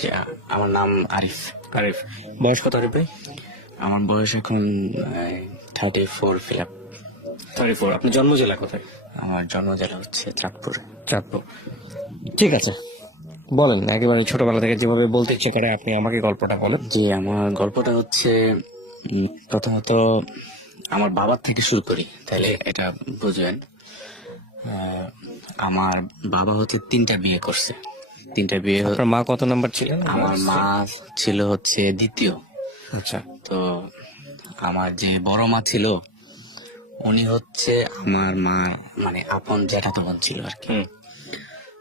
জি, আমার নাম আরিফ। আরিফ, বয়স কত আরিফ ভাই? আমার বয়স এখন 34 ফিল আপ। 34। আপনার জন্ম জেলা কোথায়? আমার জন্ম জেলা হচ্ছে চাঁদপুর। চাঁদপুর। ঠিক আছে, বলেন একেবারে ছোটবেলা থেকে যেভাবে বলতে ইচ্ছে করে আপনি আমাকে গল্পটা বলেন। জি, আমার গল্পটা হচ্ছে প্রথমত আমার বাবার থেকে শুরু করি, তাহলে এটা বুঝবেন। আমার বাবা হচ্ছে 3টা বিয়ে করছে। 3টা বিয়ে আপনার মা কত নাম্বার ছিলেন? আমার মা ছিল হচ্ছে দ্বিতীয়। আচ্ছা। তো আমার যে বড় মা ছিল উনি হচ্ছে আমার মা মানে আপন জ্যাঠাতো বোন ছিল আর কি। হুম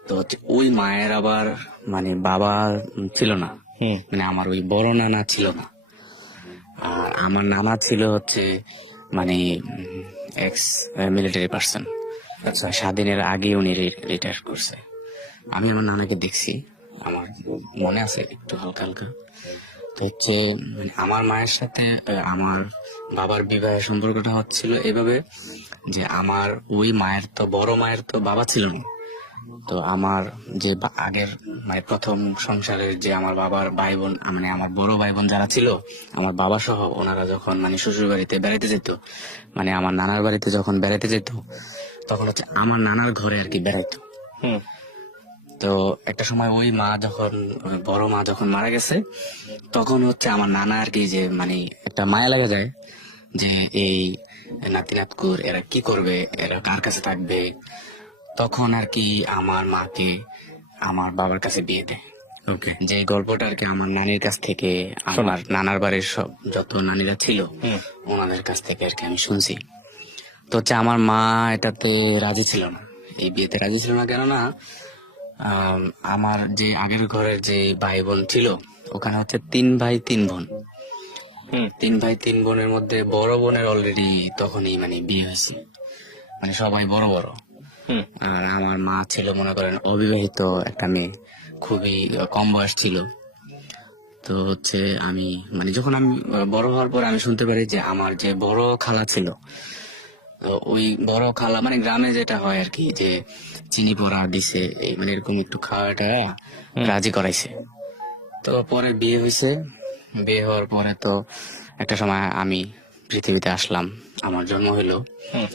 তো হচ্ছে ওই মায়ের আবার মানে বাবা ছিল না, হুম মানে আমার ওই বড় নানা ছিল না। আর আমার নানা ছিল হচ্ছে মানে এক্স মিলিটারি পার্সন। আচ্ছা। স্বাধীনের আগে উনি রিটায়ার করছে। আমি আমার নানাকে দেখছি, আমার মনে আছে একটু হালকা হালকা। তো হচ্ছে মানে আমার মায়ের সাথে আমার বাবার বিবাহের সম্পর্কটা হচ্ছিল এভাবে যে আমার ওই মায়ের তো বড় মায়ের তো বাবা ছিল না। তো আমার যে আগের মানে প্রথম সংসারের যে আমার বাবার ভাই বোন মানে আমার বড় ভাই বোন যারা ছিল আমার বাবা সহ, ওনারা যখন মানে শ্বশুর বাড়িতে বেড়াইতে যেত, মানে আমার নানার বাড়িতে যখন বেড়াইতে যেত, তখন হচ্ছে আমার নানার ঘরে আর কি বেড়াইতো। হুম তো একটা সময় ওই মা যখন বড় মা যখন মারা গেছে, তখন হচ্ছে আমার নানা আর কি যে মানে একটা মায়া লাগা যায় যে এই নাতি নাতকুর এরা কি করবে, এরা কার কাছে থাকবে। তখন আর কি আমার মাকে আমার বাবার কাছে বিয়ে দেয়। ওকে। যে গল্পটা আর কি আমার নানির কাছ থেকে, আমার নানার বাড়ির সব যত নানিরা ছিল ওনাদের কাছ থেকে আর কি আমি শুনছি। তো হচ্ছে আমার মা এটাতে রাজি ছিল না, এই বিয়েতে রাজি ছিল না। কেননা আমার যে আগের ঘরের যে ভাই বোন ছিল ওখানে হচ্ছে 3 ভাই 3 বোন। হুম 3 ভাই 3 বোনের মধ্যে বড় বোনের অলরেডি তখনই মানে বিয়ে হয়েছে, মানে সবাই বড় বড়। হুম আর আমার মা ছিল মনে করেন অবিবাহিত একটা মেয়ে, খুবই কম বয়স ছিল। তো হচ্ছে আমি মানে যখন আমি বড় হওয়ার পর আমি শুনতে পারি যে আমার যে বড় খালা ছিল, তো ওই বড় খালা মানে গ্রামে যেটা হয় আর কি যে চিনি পোড়া দিছে, এই মানে এরকম একটু খাওয়াটা রাজি করাইছে। তো পরে বিয়ে হয়েছে। বিয়ে হওয়ার পরে তো একটা সময় আমি পৃথিবীতে আসলাম, আমার জন্ম হইলো। হুম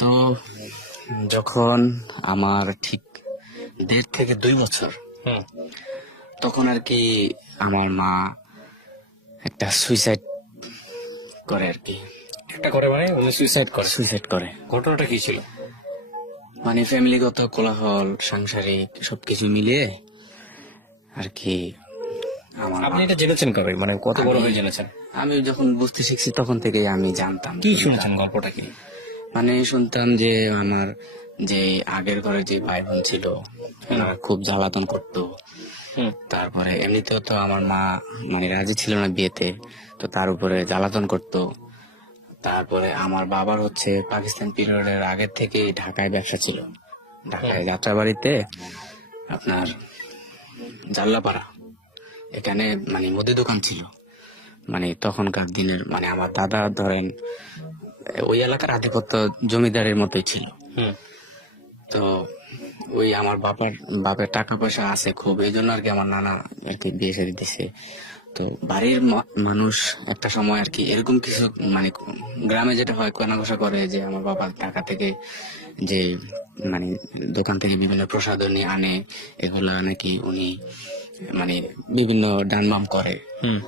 তো যখন আমার ঠিক 1.5 থেকে 2 বছর, হুম তখন আর কি আমার মা একটা সুইসাইড করে আর কি। এটা করে মানে উনি সুইসাইড করে? সুইসাইড করে ঘটনাটা কি ছিল? মানে ফ্যামিলিগত কোলাহল, সাংসারিক সবকিছু মিলিয়ে আর কি আমার আপনি এটা জেনেছেন কবে, মানে কত বড় হয়ে আমি- জেনেছেন? আমি যখন বুঝতে শিখছি তখন থেকেই আমি জানতাম। কি শুনেছেন, গল্পটা কি? মানে শুনতাম যে আমার যে আগের ঘরে যে ভাই বোন ছিল ওনারা খুব জ্বালাতন করতো। হুম তারপরে এমনিতেও তো আমার মা মানে রাজি ছিল না বিয়েতে, তো তার উপরে জ্বালাতন করতো। তারপরে আমার বাবার হচ্ছে পাকিস্তান পিরিয়ডের আগের থেকেই ঢাকায় ব্যবসা ছিল, ঢাকায় যাত্রাবাড়িতে আপনার জাল্লাপাড়া এখানে মানে মুদি দোকান ছিল। মানে তখনকার দিনের মানে আমার দাদা ধরেন ওই এলাকার আধিপত্য জমিদারের মতোই ছিল। হুম তো ওই আমার বাপের টাকা পয়সা আছে খুব, এই জন্য আর কি আমার নানা আর কি বিয়ে শাদী দিছে। তো বাড়ির মানুষ একটা সময় আর কি এরকম কিছু মানে গ্রামে যেটা হয় কেনাঘোষা করে যে আমার বাবা টাকা থেকে যে মানে দোকান থেকে বিভিন্ন প্রসাধনী আনে, এগুলা নাকি উনি মানে বিভিন্ন ডানবাম করে, হুম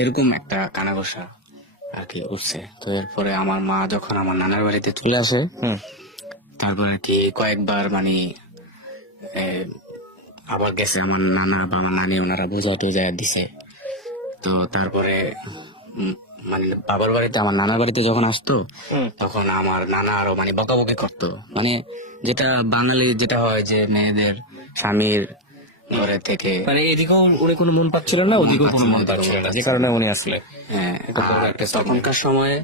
এরকম একটা কানাঘোষা আর কি উঠছে। তো এরপরে আমার মা যখন আমার নানার বাড়িতে চলে আসে, হুম তারপরে কি কয়েকবার মানে এ, আবার গেছে আমার নানা বা আমার নানি, ওনারা বোঝা টোঝা দিছে। তো তারপরে মানে বাবার বাড়িতে আমার নানার বাড়িতে যখন আসতো তখন আমার নানা আরো মানে বকাবকি করতো, মানে যেটা বাঙালি যেটা হয় যে মেয়েদের স্বামীর ঘরে থেকে মানে এদিকেও উনি কোনো মন পাচ্ছিলেন না, ওদিকেও কোনো মন পাচ্ছিলেন না, যে কারণে উনি আসলে হ্যাঁ। আর তখনকার সময়ে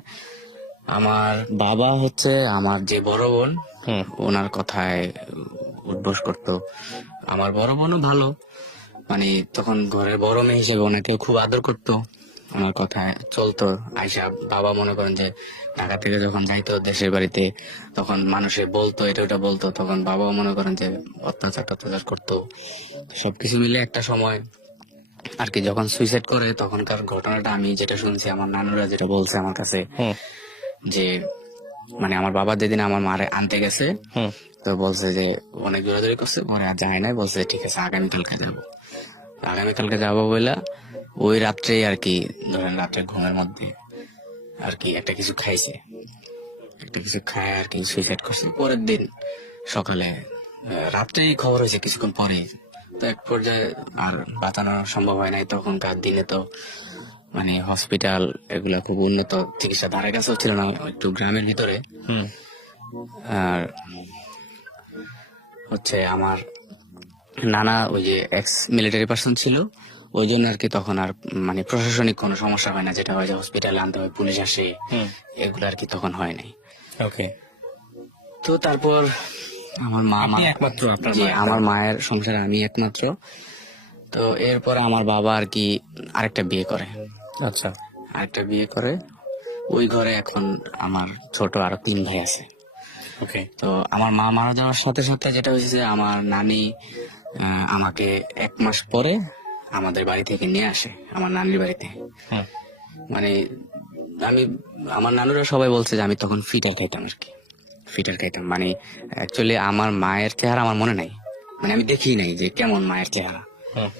আমার বাবা হচ্ছে আমার যে বড় বোন ওনার কথায় উঠবোস করতো। আমার বড় বোনও ভালো, মানে তখন ঘরের বড় মেয়ে হিসেবে ওনাকে খুব আদর করতো, আমার কথা চলতো। আইসা বাবা মনে করেন যে ঢাকা থেকে যখন যাইতো দেশের বাড়িতে, তখন মানুষে বলতো এটা ওটা বলতো, তখন বাবাও মনে করেন যে অত্যাচার টত্যাচার করতো। সবকিছু মিলে একটা সময় আর কি যখন সুইসাইড করে, তখনকার ঘটনাটা আমি যেটা শুনছি, আমার নানুরা যেটা বলছে আমার কাছে, হুম যে মানে আমার বাবা যেদিন আমার মারে আনতে গেছে, হুম তো বলছে যে অনেক দৌড়াদৌড়ি করছে, পরে আর যায় নাই, বলছে ঠিক আছে আগামীকালকে যাবো। আগামীকালকে যাবো বলে ওই রাত্রেই আর কি, ধরেন রাত্রে ঘুমের মধ্যে আর কি একটা কিছু খাইছে, একটা কিছু খায় আর কি সুইসাইড করছে। পরের দিন সকালে রাত্রেই খবর হয়েছে কিছুক্ষণ পরে। তো এক পর্যায়ে আর বাঁচানো সম্ভব হয় নাই। তখনকার দিনে তো মানে হসপিটাল এগুলা খুব উন্নত চিকিৎসা ধারে কাছেও ছিল না, একটু গ্রামের ভিতরে। হুম আর হচ্ছে আমার নানা ওই যে এক্স মিলিটারি পার্সন ছিল, ওই জন্য আর কি তখন আর মানে প্রশাসনিক কোনো সমস্যা হয় না, যেটা হয় যে হসপিটালে আনতে হয়, পুলিশ আসে, হুম এগুলো আর কি তখন হয় নাই। ওকে। তো তারপর আমার মা আপনি একমাত্র আপনার জি, মায়ের আমার মায়ের সংসারে আমি একমাত্র। তো এরপরে আমার বাবা আর কি আরেকটা বিয়ে করে, আচ্ছা আরেকটা বিয়ে করে। ওই ঘরে এখন আমার ছোট আরো 3 ভাই আছে। ওকে। তো আমার মা মারা যাওয়ার সাথে সাথে যেটা হয়েছে যে আমার নানি আমাকে 1 মাস পরে আমাদের বাড়ি থেকে নিয়ে আসে, আমার নানির বাড়িতে। হুম মানে আমি, আমার নানুরা সবাই বলছে যে আমি তখন ফিটার খাইতাম আর কি, ফিটার খাইতাম। মানে অ্যাকচুয়ালি আমার মায়ের চেহারা আমার মনে নাই, মানে আমি দেখি নাই যে কেমন মায়ের চেহারা। হুম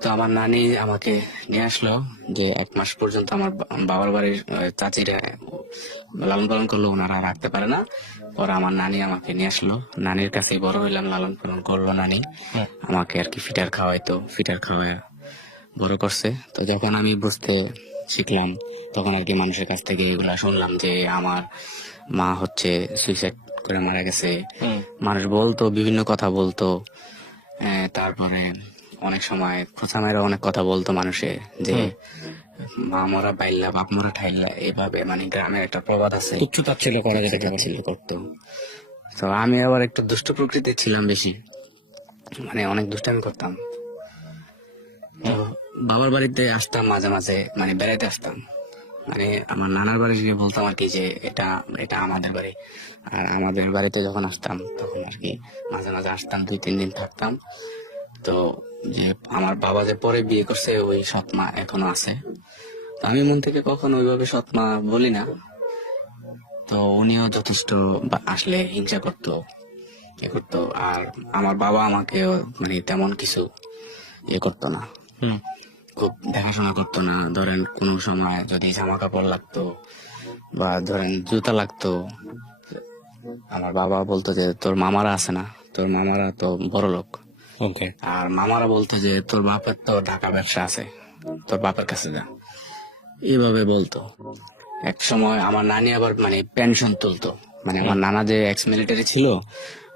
তো আমার নানি আমাকে নিয়ে আসলো, যে 1 মাস পর্যন্ত আমার বাবার বাড়ির চাচিরা লালন পালন করলো, ওনারা রাখতে পারে না। পরে আমার নানি আমাকে নিয়ে আসলো, নানির কাছেই বড় হইলাম, লালন পালন করলো নানি হুম আমাকে আর কি, ফিটার খাওয়াইতো, ফিটার খাওয়ায় বড় করছে। তো যখন আমি বুঝতে শিখলাম, তখন আর কি মানুষের কাছ থেকে এগুলা শুনলাম যে আমার মা হচ্ছে সুইসাইড করে মারা গেছে। হুম মানুষ বলতো, বিভিন্ন কথা বলতো। তারপরে অনেক সময় খোঁচা মেয়েরা অনেক কথা বলতো মানুষে, যে মা মরা বাইল্লা বাপ মরা ঠাইল্লা, এইভাবে মানে গ্রামের একটা প্রবাদ আছে, তুচ্ছ তাচ্ছিল্য করা যেটাকে বলে। ছিল করতো। তো আমি আবার একটু দুষ্ট প্রকৃতির ছিলাম বেশি, মানে অনেক দুষ্টামি করতাম। তো বাবার বাড়িতে আসতাম মাঝে মাঝে, মানে বেড়াইতে আসতাম, মানে আমার নানার বাড়ি গিয়ে বলতাম আর কি যে এটা এটা আমাদের বাড়ি। আর আমাদের বাড়িতে যখন আসতাম তখন আর কি মাঝে মাঝে আসতাম, 2-3 দিন থাকতাম। তো যে আমার বাবা যে পরে বিয়ে করছে, ওই সৎমা এখনো আছে। তো আমি মন থেকে কখনো ওইভাবে সৎমা বলি না। তো উনিও যথেষ্ট আসলে হিংসা করতো, ইয়ে করতো। আর আমার বাবা আমাকেও মানে তেমন কিছু ইয়ে করতো না, হুম খুব দেখাশোনা করতো না। ধরেন কোনো সময় যদি জামা কাপড় লাগতো বা ধরেন জুতা লাগতো, আমার বাবা বলতো যে তোর মামারা আছে না, তোর মামারা তো বড় লোক। ওকে। আর মামারা বলতো যে তোর বাপের তো ঢাকা ব্যবসা আছে, তোর বাপের কাছে যা, এইভাবে বলতো। এক সময় আমার নানি আবার মানে পেনশন তুলতো, মানে আমার নানা যে এক্স মিলিটারি ছিল,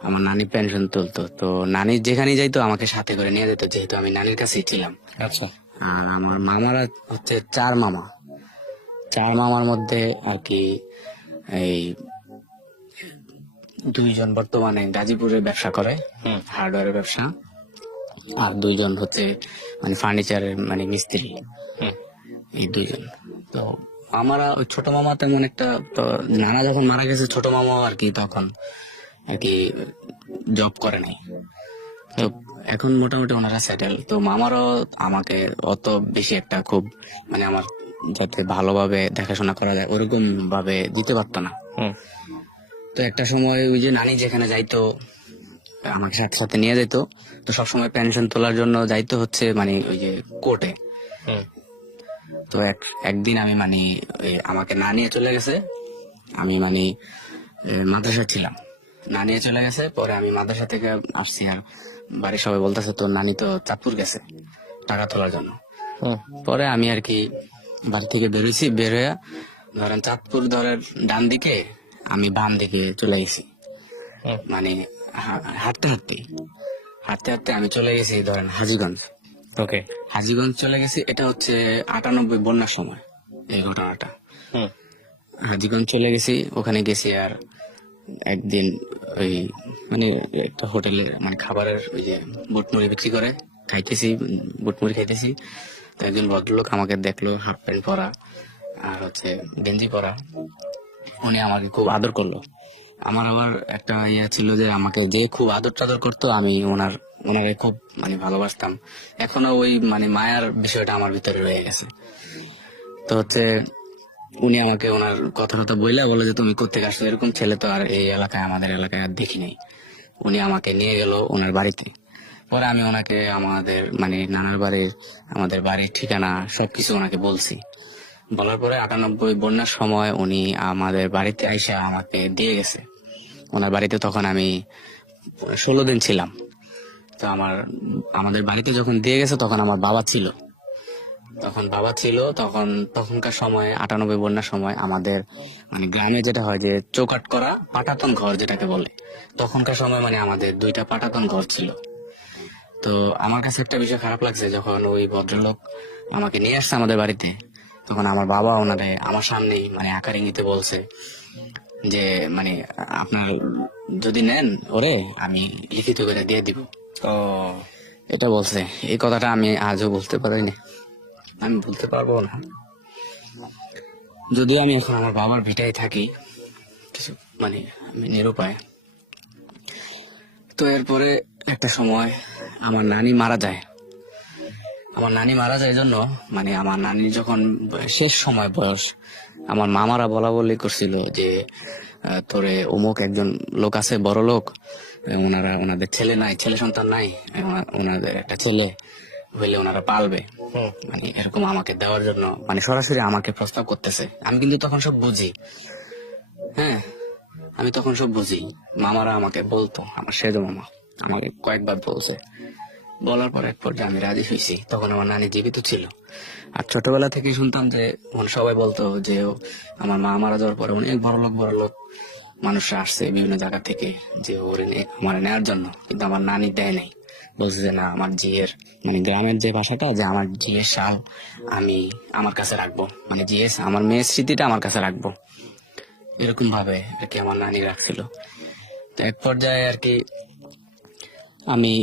আমার নানি পেনশন তুলতো। তো নানি যেখানে যাইতো আমাকে সাথে করে নিয়ে যেত, যেহেতু আমি নানির কাছেই ছিলাম। আচ্ছা। আর আমার মামারা হচ্ছে 4 মামা, 4 মামার মধ্যে আর কি এই 2জন বর্তমানে গাজীপুরে ব্যবসা করে, হুম হার্ডওয়্যারের ব্যবসা। আর 2জন হচ্ছে মানে ফার্নিচারের মানে মিস্ত্রি, হুম এই 2জন। তো আমরা ওই ছোট মামা তেমন একটা, তো নানা যখন মারা গেছে ছোট মামাও আর কি তখন আর কি জব করে নাই। তো এখন মোটামুটি ওনারা সেটেল। তো মামারও আমাকে অত বেশি একটা খুব মানে আমার যাতে ভালোভাবে দেখাশোনা করা যায় ওরকম ভাবে দিতে পারতো না। হুম তো একটা সময় ওই যে নানি যেখানে যাইতো আমাকে সাথে সাথে নিয়ে যেত। তো সবসময় পেনশন তোলার জন্য যাইতো হচ্ছে মানে ওই যে কোর্টে। হুম তো একদিন আমি মানে আমাকে না নিয়ে চলে গেছে, আমি মানে মাদ্রাসা ছিলাম, না নিয়ে চলে গেছে। পরে আমি মাদ্রাসা থেকে আসছি, আর বাড়ির সবাই বলতেছে তোর নানি তো চাঁদপুর গেছে টাকা তোলার জন্য। হুম পরে আমি আর কি বাড়ি থেকে বেরোইছি, বের হয়ে ধরেন চাঁদপুর ধরেন ডান দিকে, আমি বাম দিকে চলে গেছি। হুম মানে হাঁটতে হাঁটতে হাঁটতে হাঁটতে আমি চলে গেছি ধরেন হাজীগঞ্জ। ওকে। হাজীগঞ্জ চলে গেছি, এটা হচ্ছে 98 বন্যার সময় এই ঘটনাটা। হুম হাজীগঞ্জ চলে গেছি, ওখানে গেছি। আর একদিন ওই মানে একটা হোটেলে মানে খাবারের ওই যে বুটমুড়ি বিক্রি করে, খাইতেছি, বুটমুড়ি খাইতেছি। তো তো একজন ভদ্রলোক আমাকে দেখলো হাফ প্যান্ট পরা আর হচ্ছে গেঞ্জি পরা, উনি আমাকে খুব আদর করলো। আমার আবার একটা ইয়ে ছিল যে আমাকে যে খুব আদর টাদর করতো, আমি ওনারে খুব মানে ভালোবাসতাম। এখনো ওই মানে মায়ার বিষয়টা আমার ভিতরে রয়ে গেছে। তো হচ্ছে উনি আমাকে ওনার কথা টথা বইলা বলে যে তুমি কোত্থেকে আসছো, এরকম ছেলে তো আর এই এলাকায় আমাদের এলাকায় আর দেখি নাই। উনি আমাকে নিয়ে গেল ওনার বাড়িতে। পরে আমি ওনাকে আমাদের মানে নানার বাড়ির আমাদের বাড়ির ঠিকানা সবকিছু ওনাকে বলছি। বলার পরে 98 বন্যার সময় উনি আমাদের বাড়িতে আইসা আমাকে দিয়ে গেছে। ওনার বাড়িতে তখন আমি 16 দিন ছিলাম। তো আমাদের বাড়িতে যখন দিয়ে গেছে তখন আমার বাবা ছিল। তখনকার সময় 98 বন্যার সময় আমাদের মানে গ্রামে যেটা হয় যে চৌকাট করা পাটাতন ঘর যেটাকে বলে, তখনকার সময় মানে আমাদের 2টা পাটাতন ঘর ছিল। তো আমার কাছে একটা বিষয় খারাপ লাগছে, যখন ওই ভদ্রলোক আমাকে নিয়ে আসছে আমাদের বাড়িতে, তখন আমার বাবা ওনারে আমার সামনেই মানে আকার ইঙ্গিতে বলছে যে মানে আপনার যদি নেন ওরে আমি লিখিত করে দিয়ে দিব। ও এটা বলছে। এই কথাটা আমি আজও বলতে পারিনি, আমি বলতে পারবো না। যদিও আমি এখন আমার বাবার ভিটায় থাকি, কিছু মানে আমি নিরুপায়। তো এরপরে একটা সময় আমার নানি মারা যায়। জন্য মানে আমার নানির যখন শেষ সময় বয়স, আমার মামারা বলা বলি করছিল যে তোরে অমুক একজন লোক আছে, বড় লোক, ওনাদের ছেলে সন্তান নাই, ওনাদের একটা ছেলে হইলে ওনারা পালবে, মানে এরকম আমাকে দেওয়ার জন্য মানে সরাসরি আমাকে প্রস্তাব করতেছে। আমি কিন্তু তখন সব বুঝি, হ্যাঁ আমি তখন সব বুঝি। মামারা আমাকে বলতো, আমার সেজ মামা আমাকে কয়েকবার বলছে। বলার পর এক পর্যায়ে আমি রাজি হয়েছি। তখন আমার নানি জীবিত ছিল। আর ছোটবেলা থেকে শুনতাম যে মানে সবাই বলতো যে আমার মা মারা যাওয়ার পরে অনেক বড় লোক মানুষরা আসছে বিভিন্ন জায়গা থেকে যে আমার নেওয়ার জন্য, কিন্তু আমার নানি দেয় নাই। বলছে যে না, আমার জিয়ের মানে গ্রামের যে ভাষাটা, যে আমার জিয়ের শাল আমি আমার কাছে রাখবো, মানে জিএস আমার মেয়ের স্মৃতিটা আমার কাছে রাখবো, এরকম ভাবে আর কি আমার নানি রাখছিল। তো এক পর্যায়ে আর কি আমি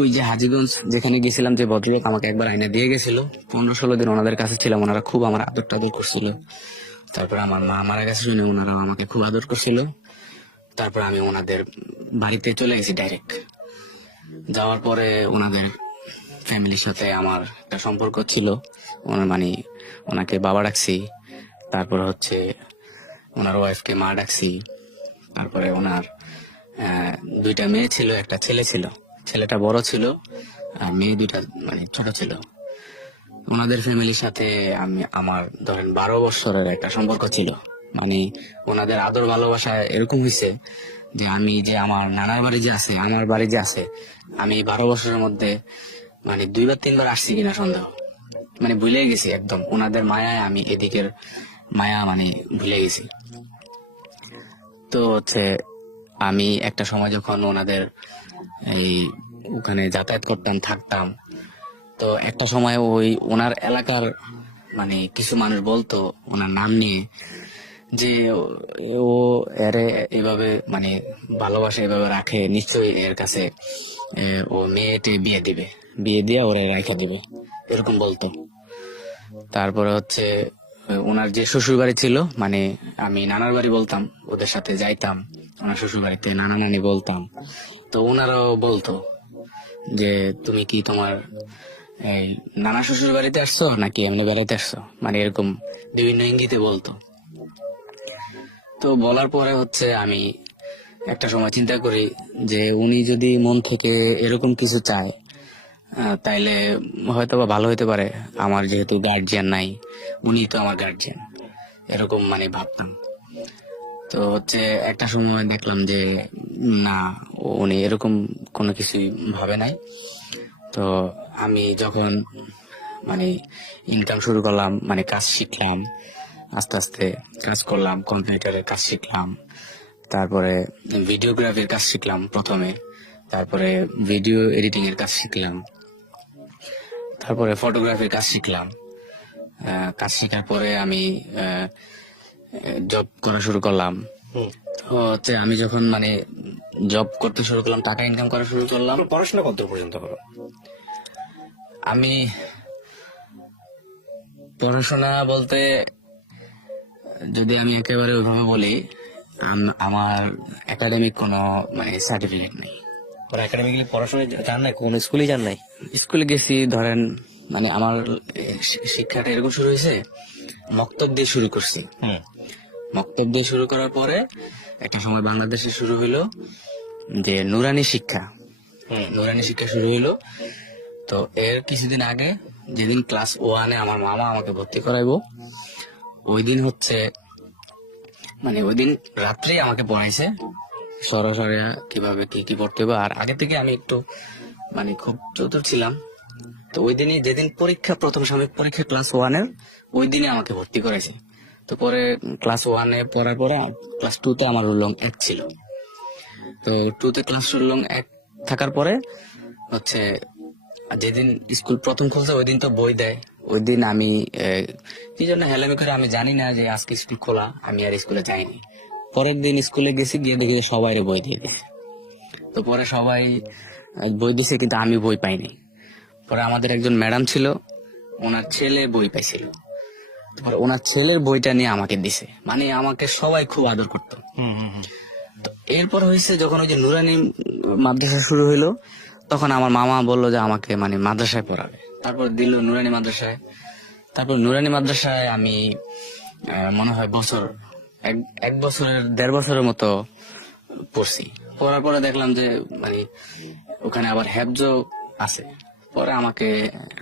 ওই যে হাজীগঞ্জ যেখানে গেছিলাম, যে ভদ্রলোক আমাকে একবার আইনা দিয়ে গেছিল, 15-16 দিন ওনাদের কাছে ছিলাম। ওনারা খুব আমার আদর টাদর করছিল। তারপরে আমার মা মারা গেছে শুনে ওনারাও আমাকে খুব আদর করছিল। তারপরে আমি ওনাদের বাড়িতে চলে গেছি ডাইরেক্ট। যাওয়ার পরে ওনাদের ফ্যামিলির সাথে আমার একটা সম্পর্ক ছিল। মানে ওনাকে বাবা ডাকছি, তারপরে হচ্ছে ওনার ওয়াইফকে মা ডাকছি। তারপরে ওনার 2টা মেয়ে ছিল, একটা ছেলে ছিল। ছেলেটা বড় ছিল আর মেয়ে 2টা মানে ছোট ছিল। ওনাদের ফ্যামিলির সাথে আমার ধরেন 12 বছরের একটা সম্পর্ক ছিল। মানে ওনাদের আদর ভালোবাসা এরকম হয়েছে যে আমি যে আমার নানার বাড়ি যে আছে, আমার বাড়ি যে আছে, আমি 12 বছরের মধ্যে মানে 2 বা 3 বার আসছি কিনা সন্দেহ, মানে ভুলে গেছি একদম। ওনাদের মায়ায় আমি এদিকের মায়া মানে ভুলে গেছি। তো হচ্ছে আমি একটা সময় যখন ওনাদের এই ওখানে যাতায়াত করতাম, থাকতাম, তো একটা সময় ওই ওনার এলাকার মানে কিছু মানুষ বলতো ওনার নাম নিয়ে যে ও এরে এভাবে মানে ভালোবাসা এভাবে রাখে, নিশ্চয়ই এর কাছে ও মেয়েটে বিয়ে দিয়ে ওরে রাখা দিবে, এরকম বলতো। তারপরে হচ্ছে ওনার যে শ্বশুর বাড়ি ছিল, মানে আমি নানার বাড়ি বলতাম, ওদের সাথে যাইতাম ওনার শ্বশুর বাড়িতে, নানা নানি বলতাম। তো ওনারাও বলতো যে তুমি কি তোমার এই নানা শ্বশুর বাড়িতে আসছো নাকি এমনি বেড়াইতে আসছো, মানে এরকম বিভিন্ন ইঙ্গিতে বলতো। তো বলার পরে হচ্ছে আমি একটা সময় চিন্তা করি যে উনি যদি মন থেকে এরকম কিছু চায়, তাইলে হয়তো বা ভালো হতে পারে। আমার যেহেতু গার্জিয়ান নাই, উনি তো আমার গার্জিয়ান, এরকম মানে ভাবতাম। তো হচ্ছে একটা সময় দেখলাম যে না, উনি এরকম কোনো কিছুই ভাবে নাই। তো আমি যখন মানে ইনকাম শুরু করলাম, মানে কাজ শিখলাম, আস্তে আস্তে কাজ করলাম, কম্পিউটারের কাজ শিখলাম, তারপরে ভিডিওগ্রাফির কাজ শিখলাম প্রথমে, তারপরে ভিডিও এডিটিং এর কাজ শিখলাম, তারপরে ফটোগ্রাফির কাজ শিখলাম। কাজ শেখার পরে আমি জব করা শুরু করলাম। তো হচ্ছে আমি যখন মানে জব করতে শুরু করলাম, টাকা ইনকাম করা শুরু করলাম। পড়াশোনা কত পর্যন্ত করো? আমি পড়াশোনা বলতে যদি আমি একেবারে ওইভাবে বলি, আমার একাডেমিক কোনো মানে সার্টিফিকেট নেই। মানে একাডেমিক্যালি পড়াশোনা যান নাই, কোন স্কুলে যান নাই? স্কুলে গেছি, ধরেন মানে আমার শিক্ষাটা এরকম শুরু হয়েছে, মক্তব দিয়ে শুরু করছি। মক্তব দিয়ে শুরু করার পরে একটা সময় বাংলাদেশে শুরু হইলো যে নুরানি শিক্ষা। নুরানি শিক্ষা শুরু হইলো। তো এর কিছুদিন আগে যেদিন ক্লাস 1-এ আমার মামা আমাকে ভর্তি করাইবো, ওই দিন হচ্ছে মানে ওই দিন রাত্রে আমাকে পড়াইছে সরাসরি কিভাবে কি কি পড়তে হবে। আর আগে থেকে আমি একটু মানে খুব চতুর ছিলাম। তো ওই দিনই যেদিন পরীক্ষা, প্রথম সাময়িক পরীক্ষা ক্লাস 1-এর, ওই দিনই আমাকে ভর্তি করাইছে। তো পরে ক্লাস 1-এ পড়ার পরে ক্লাস 2-তে আমার রোল নং 1 ছিল। তো 2-তে ক্লাস রোল নং 1 থাকার পরে হচ্ছে যেদিন স্কুল প্রথম খুলছে ওই দিন তো বই দেয়। ওই দিন আমি কি জন্য হেলামি করে আমি জানি না যে আজকে স্কুল খোলা, আমি আর স্কুলে যাইনি। পরের দিন স্কুলে গেছি, গিয়ে দেখি যে সবাই বই দিয়ে দিয়েছে। তো পরে সবাই বই দিছে কিন্তু আমি বই পাইনি। পরে আমাদের একজন ম্যাডাম ছিল, ওনার ছেলে বই পাইছিল। তারপর ওনার ছেলের বইটা নিয়ে আমাকে দিছে, মানে আমাকে সবাই খুব আদর করতো। তো এরপর হয়েছে যখন ওই যে নুরানি মাদ্রাসা শুরু হইলো, তখন আমার মামা বললো যে আমাকে মানে মাদ্রাসায় পড়াবে। তারপর দিল নুরানি মাদ্রাসায়। তারপর নুরানি মাদ্রাসায় আমি মনে হয় এক বছরের 1.5 বছরের মতো পড়ছি। পড়ার পরে দেখলাম যে মানে ওখানে আবার হেফজ আছে। পরে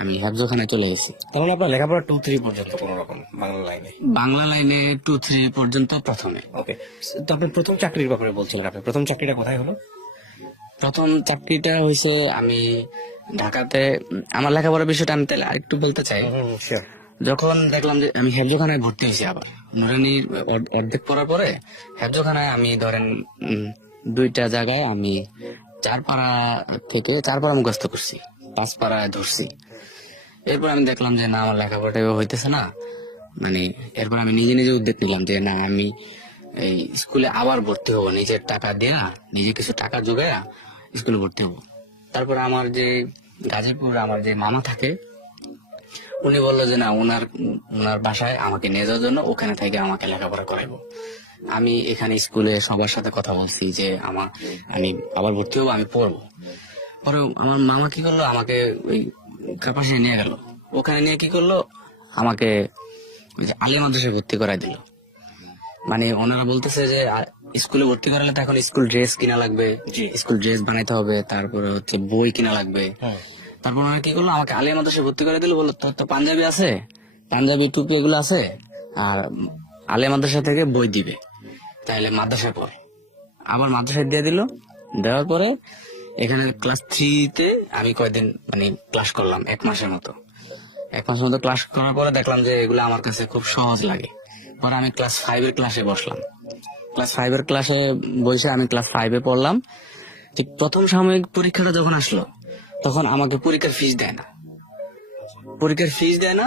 আমি হেফজখানে চলে গেছি। তাহলে আপনার লেখাপড়া 2-3 পর্যন্ত কোন রকম বাংলা লাইনে? বাংলা লাইনে 2-3 পর্যন্ত প্রথমে। ওকে। তো আপনি প্রথম চাকরির ব্যাপারে বলছিলেন, আপনি প্রথম চাকরিটা কোথায় হলো? প্রথম চাকরিটা হয়েছে আমি ঢাকাতে। আমার লেখাপড়ার বিষয়টা আমি তাহলে আরেকটু বলতে চাই। যখন দেখলাম যে আমি হেফজখানায় ভর্তি হয়েছি, আবার নুরানির অর্ধেক পড়ার পরে হেফজখানায় আমি ধরেন 2টা জায়গায় আমি 4 পারা থেকে 4 পারা মুখস্থ করছি, 5 পারা ধরছি। এরপর আমি দেখলাম যে না, আমার লেখাপড়াটা এভাবে হইতেছে না। মানে এরপর আমি নিজে নিজে উদ্যোগ নিলাম যে না, আমি এই স্কুলে আবার ভর্তি হবো, নিজের টাকা দিয়ে, নিজে কিছু টাকা জোগায় স্কুলে ভর্তি হবো। তারপর আমার যে গাজীপুর আমার যে মামা থাকে, উনি বললো যে না, ওনার বাসায় আমাকে নিয়ে যাওয়ার জন্য, ওখানে থেকে আমাকে লেখাপড়া করাইবো। আমি এখানে স্কুলে সবার সাথে কথা বলছি যে আমি আবার ভর্তি হবো, আমি পড়বো। পরে আমার মামা কি করলো, আমাকে ওই কাপাসে নিয়ে গেল। ওখানে নিয়ে কি করলো, আমাকে ওই যে আলিয়া মাদ্রাসায় ভর্তি করাই দিল। মানে ওনারা বলতেছে যে স্কুলে ভর্তি করালে তো এখন স্কুল ড্রেস কিনা লাগবে, স্কুল ড্রেস বানাইতে হবে, তারপরে হচ্ছে বই কিনা লাগবে। তারপর ওনারা কি করলো, আমাকে আলিয়া মাদ্রাসায় ভর্তি করে দিল। বললো তোর তো পাঞ্জাবি আছে, পাঞ্জাবি টুপি এগুলো আছে, আর আলিয়া মাদ্রাসা থেকে বই দিবে, তাহলে মাদ্রাসায় পড়। আবার মাদ্রাসায় দিয়ে দিল। দেওয়ার পরে এখানে ক্লাস 3-তে আমি কয়েকদিন মানে ক্লাস করলাম 1 মাসের মতো। 1 মাসের মতো ক্লাস করার পরে দেখলাম যে এগুলো আমার কাছে খুব সহজ লাগে। পরে আমি ক্লাস 5-এর ক্লাসে বসলাম। ক্লাস 5-এর ক্লাসে বসে আমি ক্লাস 5-এ পড়লাম। ঠিক প্রথম সাময়িক পরীক্ষাটা যখন আসলো, তখন আমাকে পরীক্ষার ফিস দেয় না।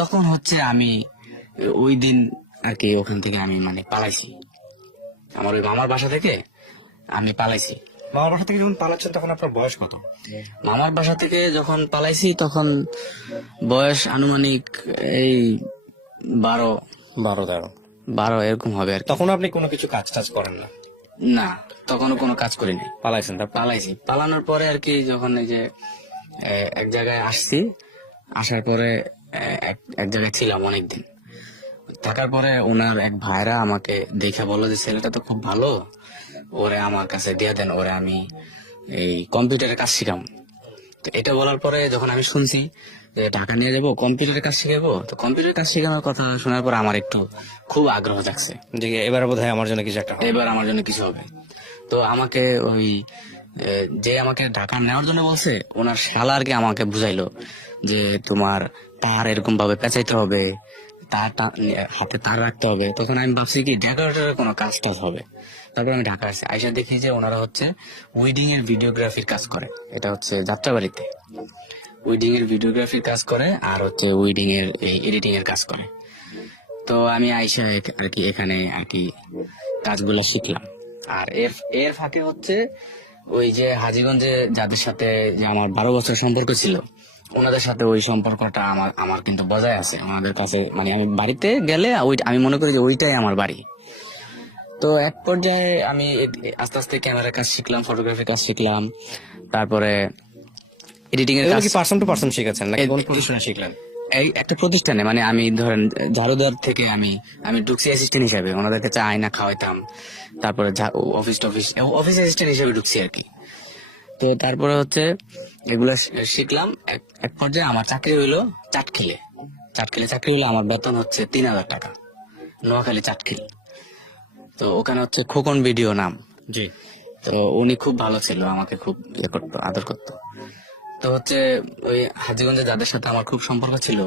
তখন হচ্ছে আমি ওই দিন আর কি ওখান থেকে আমি মানে পালাইছি। আমার ওই মামার বাসা থেকে আমি পালাইছি। মামার বাসা থেকে যখন পালাচ্ছেন তখন আপনার বয়স কত? মামার বাসা থেকে যখন পালাইছি তখন বয়স আনুমানিক এই 12 এরকম হবে আর কি। তখন আপনি কোনো কিছু কাজ টাজ করেন না? না, তখনও কোনো কাজ করিনি, পালাইছেন? পালাইছি। পালানোর পরে আর কি যখন এই যে এক জায়গায় আসছি, আসার পরে এক জায়গায় ছিলাম অনেকদিন। থাকার পরে ওনার এক ভাইরা আমাকে দেখে বললো যে ছেলেটা তো খুব ভালো, ওরে আমার কাছে দিয়ে দেন, ওরে আমি এই কম্পিউটারের কাজ শিখাম। তো এটা বলার পরে যখন আমি শুনছি যে ঢাকা নিয়ে যাবো, কম্পিউটারের কাজ শিখাবো, তো কম্পিউটারের কাজ শেখানোর কথা শোনার পর আমার একটু খুব আগ্রহ জাগছে যে এবার বোধহয় আমার জন্য কিছু একটা হবে, এবার আমার জন্য কিছু হবে। তো আমাকে ওই যে আমাকে ঢাকা নেওয়ার জন্য বলছে, ওনার শালা আর কি আমাকে বুঝাইলো যে তোমার তার এরকম ভাবে পেঁচাইতে হবে, হাতে তার রাখতে হবে। তখন আমি ভাবছি কি ডেকোরেটরের কোনো কাজ টাজ হবে। তারপর আমি ঢাকা আসছি, আইসা দেখি যে ওনারা হচ্ছে ওয়েডিং এর ভিডিওগ্রাফির কাজ করে। এটা হচ্ছে যাত্রাবাড়িতে ওয়েডিং এর ভিডিওগ্রাফির কাজ করে, আর হচ্ছে ওয়েডিং এর এই এডিটিং এর কাজ করে। তো আমি আইসা আর কি এখানে আর কি কাজগুলো শিখলাম। আর এর ফাঁকে হচ্ছে ওই যে হাজীগঞ্জে যাদের সাথে যে আমার 12 বছর সম্পর্ক ছিল, ওনাদের সাথে ওই সম্পর্কটা আমার আমার কিন্তু বজায় আছে ওনাদের কাছে। মানে আমি বাড়িতে গেলে ওই আমি মনে করি যে ওইটাই আমার বাড়ি। তো এক পর্যায়ে আমি আস্তে আস্তে ক্যামেরার কাজ শিখলাম, ফটোগ্রাফির কাজ শিখলাম, তারপরে এডিটিং এর এগুলো কাজ। কি পার্সন টু পার্সন শিখেছেন নাকি কোন প্রতিষ্ঠানে শিখলেন? এই একটা প্রতিষ্ঠানে, মানে আমি ধরেন ঝাড়ুদার থেকে আমি আমি ঢুকছি অ্যাসিস্ট্যান্ট হিসাবে, ওনাদেরকে চা আয়না খাওয়াইতাম, তারপরে অফিস অফিস অ্যাসিস্ট্যান্ট হিসেবে ঢুকছি আর কি। তো তারপরে হচ্ছে এগুলা শিখলাম। এক পর্যায়ে আমার চাকরি হইলো চাটখিলে। চাটখিলে চাকরি হলো, আমার বেতন হচ্ছে 3,000 টাকা, নোয়াখালী চাটখিল। তো ওখানে হচ্ছে খোকন ভিডিও নাম। জি। তো উনি খুব ভালো ছিল, আমাকে খুব ইয়ে করতো, আদর করতো। তো হচ্ছে ওই হাজীগঞ্জে যাদের সাথে আমার খুব সম্পর্ক ছিল,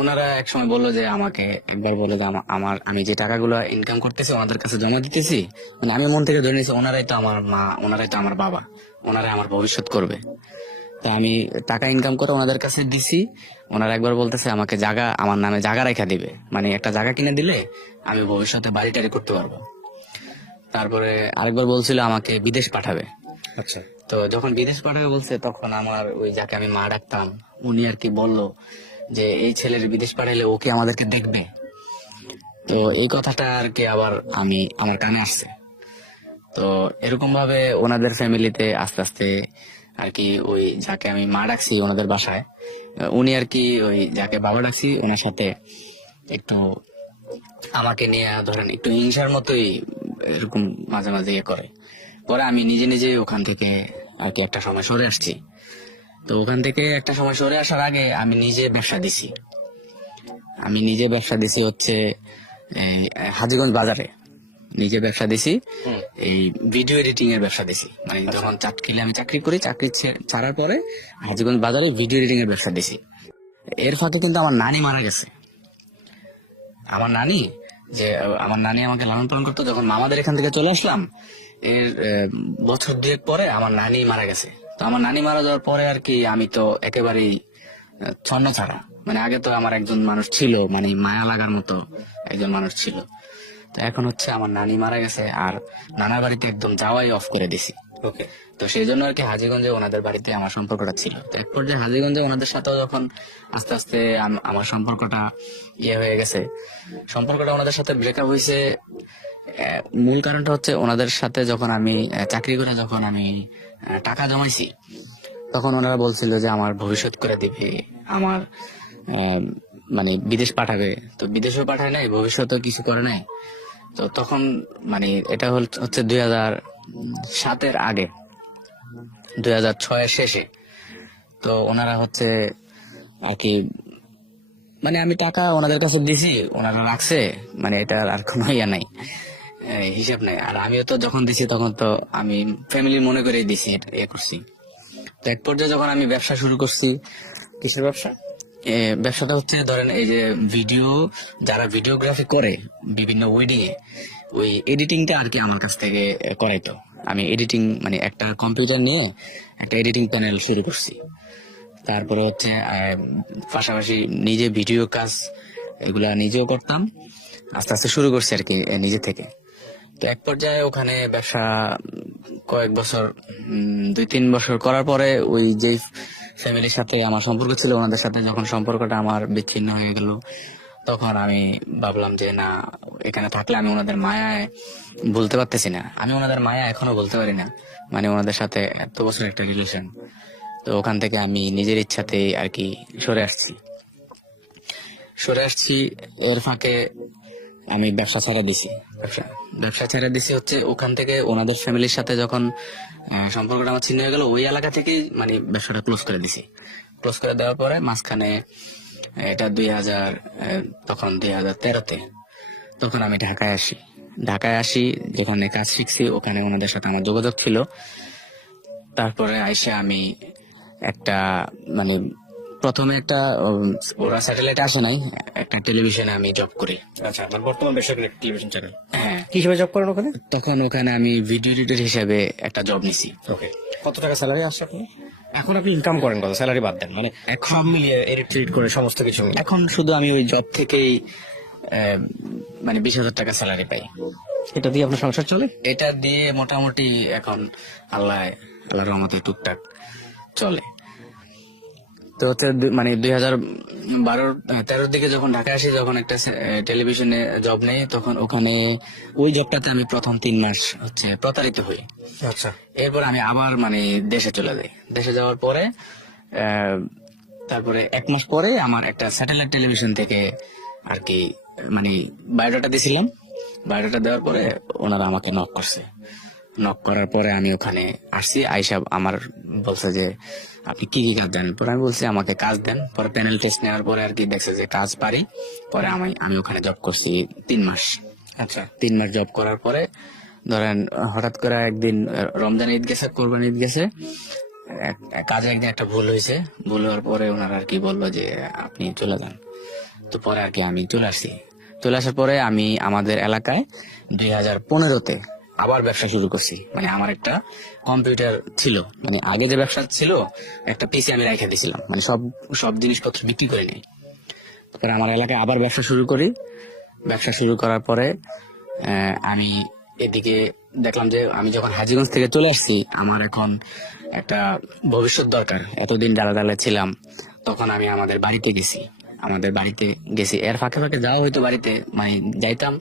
ওনারা একসময় বললো যে আমাকে একবার বললো যে আমার আমি যে টাকাগুলো ইনকাম করতেছি ওনাদের কাছে জমা দিতেছি, মানে আমি মন থেকে ধরে নিয়েছি ওনারাই তো আমার মা, ওনারাই তো আমার বাবা, ওনারাই আমার ভবিষ্যৎ করবে। তা আমি টাকা ইনকাম করে ওনাদের কাছে দিছি। ওনারা একবার বলতেছে আমাকে জায়গা, আমার নামে জায়গা রেখা দিবে, মানে একটা জায়গা কিনে দিলে আমি ভবিষ্যতে বাড়ি টাড়ি করতে পারবো। তারপরে আরেকবার বলছিল আমাকে বিদেশ পাঠাবে। আচ্ছা। তো যখন বিদেশ পাঠাবে বলছে, তখন আমার ওই যাকে আমি মা ডাকতাম উনি আর কি বললো যে এই ছেলের বিদেশ পাঠাইলে ওকে আমাদেরকে দেখবে। তো এই কথাটা আর কি আবার আমি আমার কানে আসছে। তো এরকম ভাবে ওনাদের ফ্যামিলিতে আস্তে আস্তে আর কি ওই যাকে আমি মা ডাকছি ওনাদের বাসায়, উনি আর কি ওই যাকে বাবা ডাকছি ওনার সাথে একটু আমাকে নিয়ে ধরেন একটু হিংসার মতোই এরকম মাঝে মাঝে ইয়ে করে। পরে আমি নিজে নিজে ওখান থেকে আর কি একটা সময় সরে আসছি। তো ওখান থেকে একটা সময় সরে আসার আগে আমি নিজে ব্যবসা দিছি। আমি নিজে ব্যবসা দিছি হচ্ছে এই হাজীগঞ্জ বাজারে নিজে ব্যবসা দিছি। এই ভিডিও এডিটিং এর ব্যবসা দিছি, মানে যখন চাটখিলে আমি চাকরি করি, চাকরি ছাড়ার পরে হাজীগঞ্জ বাজারে ভিডিও এডিটিং এর ব্যবসা দিছি। এর ফাঁকে কিন্তু আমার নানি মারা গেছে। আমার নানি আমার নানি আমাকে লালন পালন করতো। যখন মামাদের এখান থেকে চলে আসলাম, এর বছর দুয়েক পরে আমার নানি মারা গেছে। তো আমার নানি মারা যাওয়ার পরে আর কি আমি তো একেবারেই ছন্ন ছাড়া। মানে আগে তো আমার একজন মানুষ ছিল, মানে মায়া লাগার মতো একজন মানুষ ছিল। তো এখন হচ্ছে আমার নানি মারা গেছে, আর নানার বাড়িতে একদম যাওয়াই অফ করে দিছি। ওকে। তো সেই জন্য আর কি হাজীগঞ্জে ওনাদের বাড়িতে আমার সম্পর্কটা ছিল। তো এক পর্যায়ে হাজীগঞ্জে ওনাদের সাথেও যখন আস্তে আস্তে আমার সম্পর্কটা ইয়ে হয়ে গেছে, সম্পর্কটা ওনাদের সাথে ব্রেকআপ হয়েছে। মূল কারণটা হচ্ছে ওনাদের সাথে যখন আমি চাকরি করে যখন আমি টাকা জমাইছি, তখন ওনারা বলছিল যে আমার ভবিষ্যৎ করে দিবে, আমার মানে বিদেশ পাঠাবে। তো বিদেশেও পাঠায় নাই, ভবিষ্যতেও কিছু করে নাই। তো তখন মানে এটা হচ্ছে 2007-এর আগে, 2006-এর শেষে। তো ওনারা হচ্ছে আর কি, মানে আমি টাকা ওনাদের কাছে দিছি, ওনারা রাখছে, মানে এটা আর কোনো ইয়া নাই, হিসাব নাই। আর আমিও তো যখন দিছি তখন তো আমি ফ্যামিলি মনে করেই দিছি, এ করছি। তো এক পর্যায়ে যখন আমি ব্যবসা শুরু করছি। কিসের ব্যবসা? ব্যবসাটা হচ্ছে ধরেন এই যে যারা ভিডিওগ্রাফি করে বিভিন্ন ওয়েডিং এ, ওই এডিটিংটা আর কি আমার কাছ থেকে করাইতো। আমি এডিটিং মানে একটা কম্পিউটার নিয়ে একটা এডিটিং প্যানেল শুরু করছি। তারপরে হচ্ছে পাশাপাশি নিজে ভিডিও কাজ এগুলা নিজেও করতাম। আস্তে আস্তে শুরু করছি আর কি নিজে থেকে। তো এক পর্যায়ে ওখানে ব্যবসা কয়েক বছর 2-3 বছর করার পরে ওই যে ফ্যামিলির সাথে আমার সম্পর্ক ছিল, ওনাদের সাথে যখন সম্পর্কটা আমার বিচ্ছিন্ন হয়ে গেল, তখন আমি ভাবলাম যে না, এখানে থাকলে আমি ওনাদের মায়ায় বলতে পারতেছি না, আমি ওনাদের মায়া এখনো বলতে পারি না, মানে ওনাদের সাথে এত বছর একটা রিলেশন। তো ওখান থেকে আমি নিজের ইচ্ছাতে আর কি সরে আসছি। এর ফাঁকে আমি ব্যবসা ছেড়ে দিছি হচ্ছে ওখান থেকে ওনাদের ফ্যামিলির সাথে যখন সম্পর্কটা আমার ছিন্ন হয়ে গেল, ওই এলাকা থেকে মানে ব্যবসাটা ক্লোজ করে দিছি। ক্লোজ করে দেওয়ার পরে মাঝখানে এটা 2013-তে তখন আমি ঢাকায় আসি, যেখানে কাজ শিখছি ওখানে ওনাদের সাথে আমার যোগাযোগ ছিল। তারপরে আইসা আমি একটা মানে প্রথমে একটা ওরা স্যাটেলাইট আসে নাই, একটা টেলিভিশনে আমি জব করি। আচ্ছা, আপনার বর্তমান বেসরকারি একটা টেলিভিশন চ্যানেল। হ্যাঁ, কি হিসেবে জব করেন ওখানে? তখন ওখানে আমি ভিডিও এডিটর হিসেবে একটা জব নিছি। ওকে। কত টাকা স্যালারি আসছে আপনি? এখন আপনি ইনকাম করেন কত? স্যালারি বাদ দেন, মানে সব মিলিয়ে এডিট টেডিট করে সমস্ত কিছু মিলিয়ে। এখন শুধু আমি ওই জব থেকেই মানে 20,000 টাকা স্যালারি পাই। এটা দিয়ে আপনার সংসার চলে? এটা দিয়ে মোটামুটি এখন আল্লাহর রহমতে টুকটাক চলে। তো হচ্ছে মানে 2012-13 দিকে যখন ঢাকা আসি, যখন একটা টেলিভিশনে জব নেই, তখন ওখানে ওই জবটাতে আমি প্রথম 3 মাস হচ্ছে প্রতারিত হই। আচ্ছা। এরপর আমি আবার মানে দেশে চলে যাই। দেশে যাওয়ার পরে তারপরে 1 মাস পরে আমার একটা স্যাটেলাইট টেলিভিশন থেকে আর কি মানে বায়োডাটা দিছিলাম। বায়োডাটা দেওয়ার পরে ওনারা আমাকে নক করছে। নক করার পরে আমি ওখানে আসছি। আইসা আমার বলছে যে আপনি কি কি কাজ জানেন। পরে আমি বলছি আমাকে কাজ দেন। পরে প্যানেল টেস্ট নেওয়ার পরে আর কি দেখছে যে কাজ পারি। পরে আমি ওখানে জব করছি 3 মাস। আচ্ছা। 3 মাস জব করার পরে ধরেন হঠাৎ করে একদিন রমজান ঈদ গেছে, কোরবানি ঈদ গেছে, কাজে একদিন একটা ভুল হয়েছে। ভুল হওয়ার পরে ওনারা আর কি বললো যে আপনি চলে যান। তো পরে আর কি আমি চলে আসছি। চলে আসার পরে আমি আমাদের এলাকায় 2015-তে আবার ব্যবসা শুরু করছি। মানে আমার একটা কম্পিউটার ছিল, মানে আগে যে ব্যবসা ছিল একটা পিসি আমি রেখে দিয়েছিলাম, মানে সব সব জিনিসপত্র বিক্রি করে নেই। তারপরে আমার এলাকায় আবার ব্যবসা শুরু করি। ব্যবসা শুরু করার পরে আমি এদিকে দেখলাম যে আমি যখন হাজীগঞ্জ থেকে চলে আসছি, আমার এখন একটা ভবিষ্যৎ দরকার। এতদিন ডালা ছিলাম, তখন আমি আমাদের বাড়িতে গেছি। এর ফাঁকে ফাঁকে যাওয়া হয়তো বাড়িতে, মানে যাইতাম,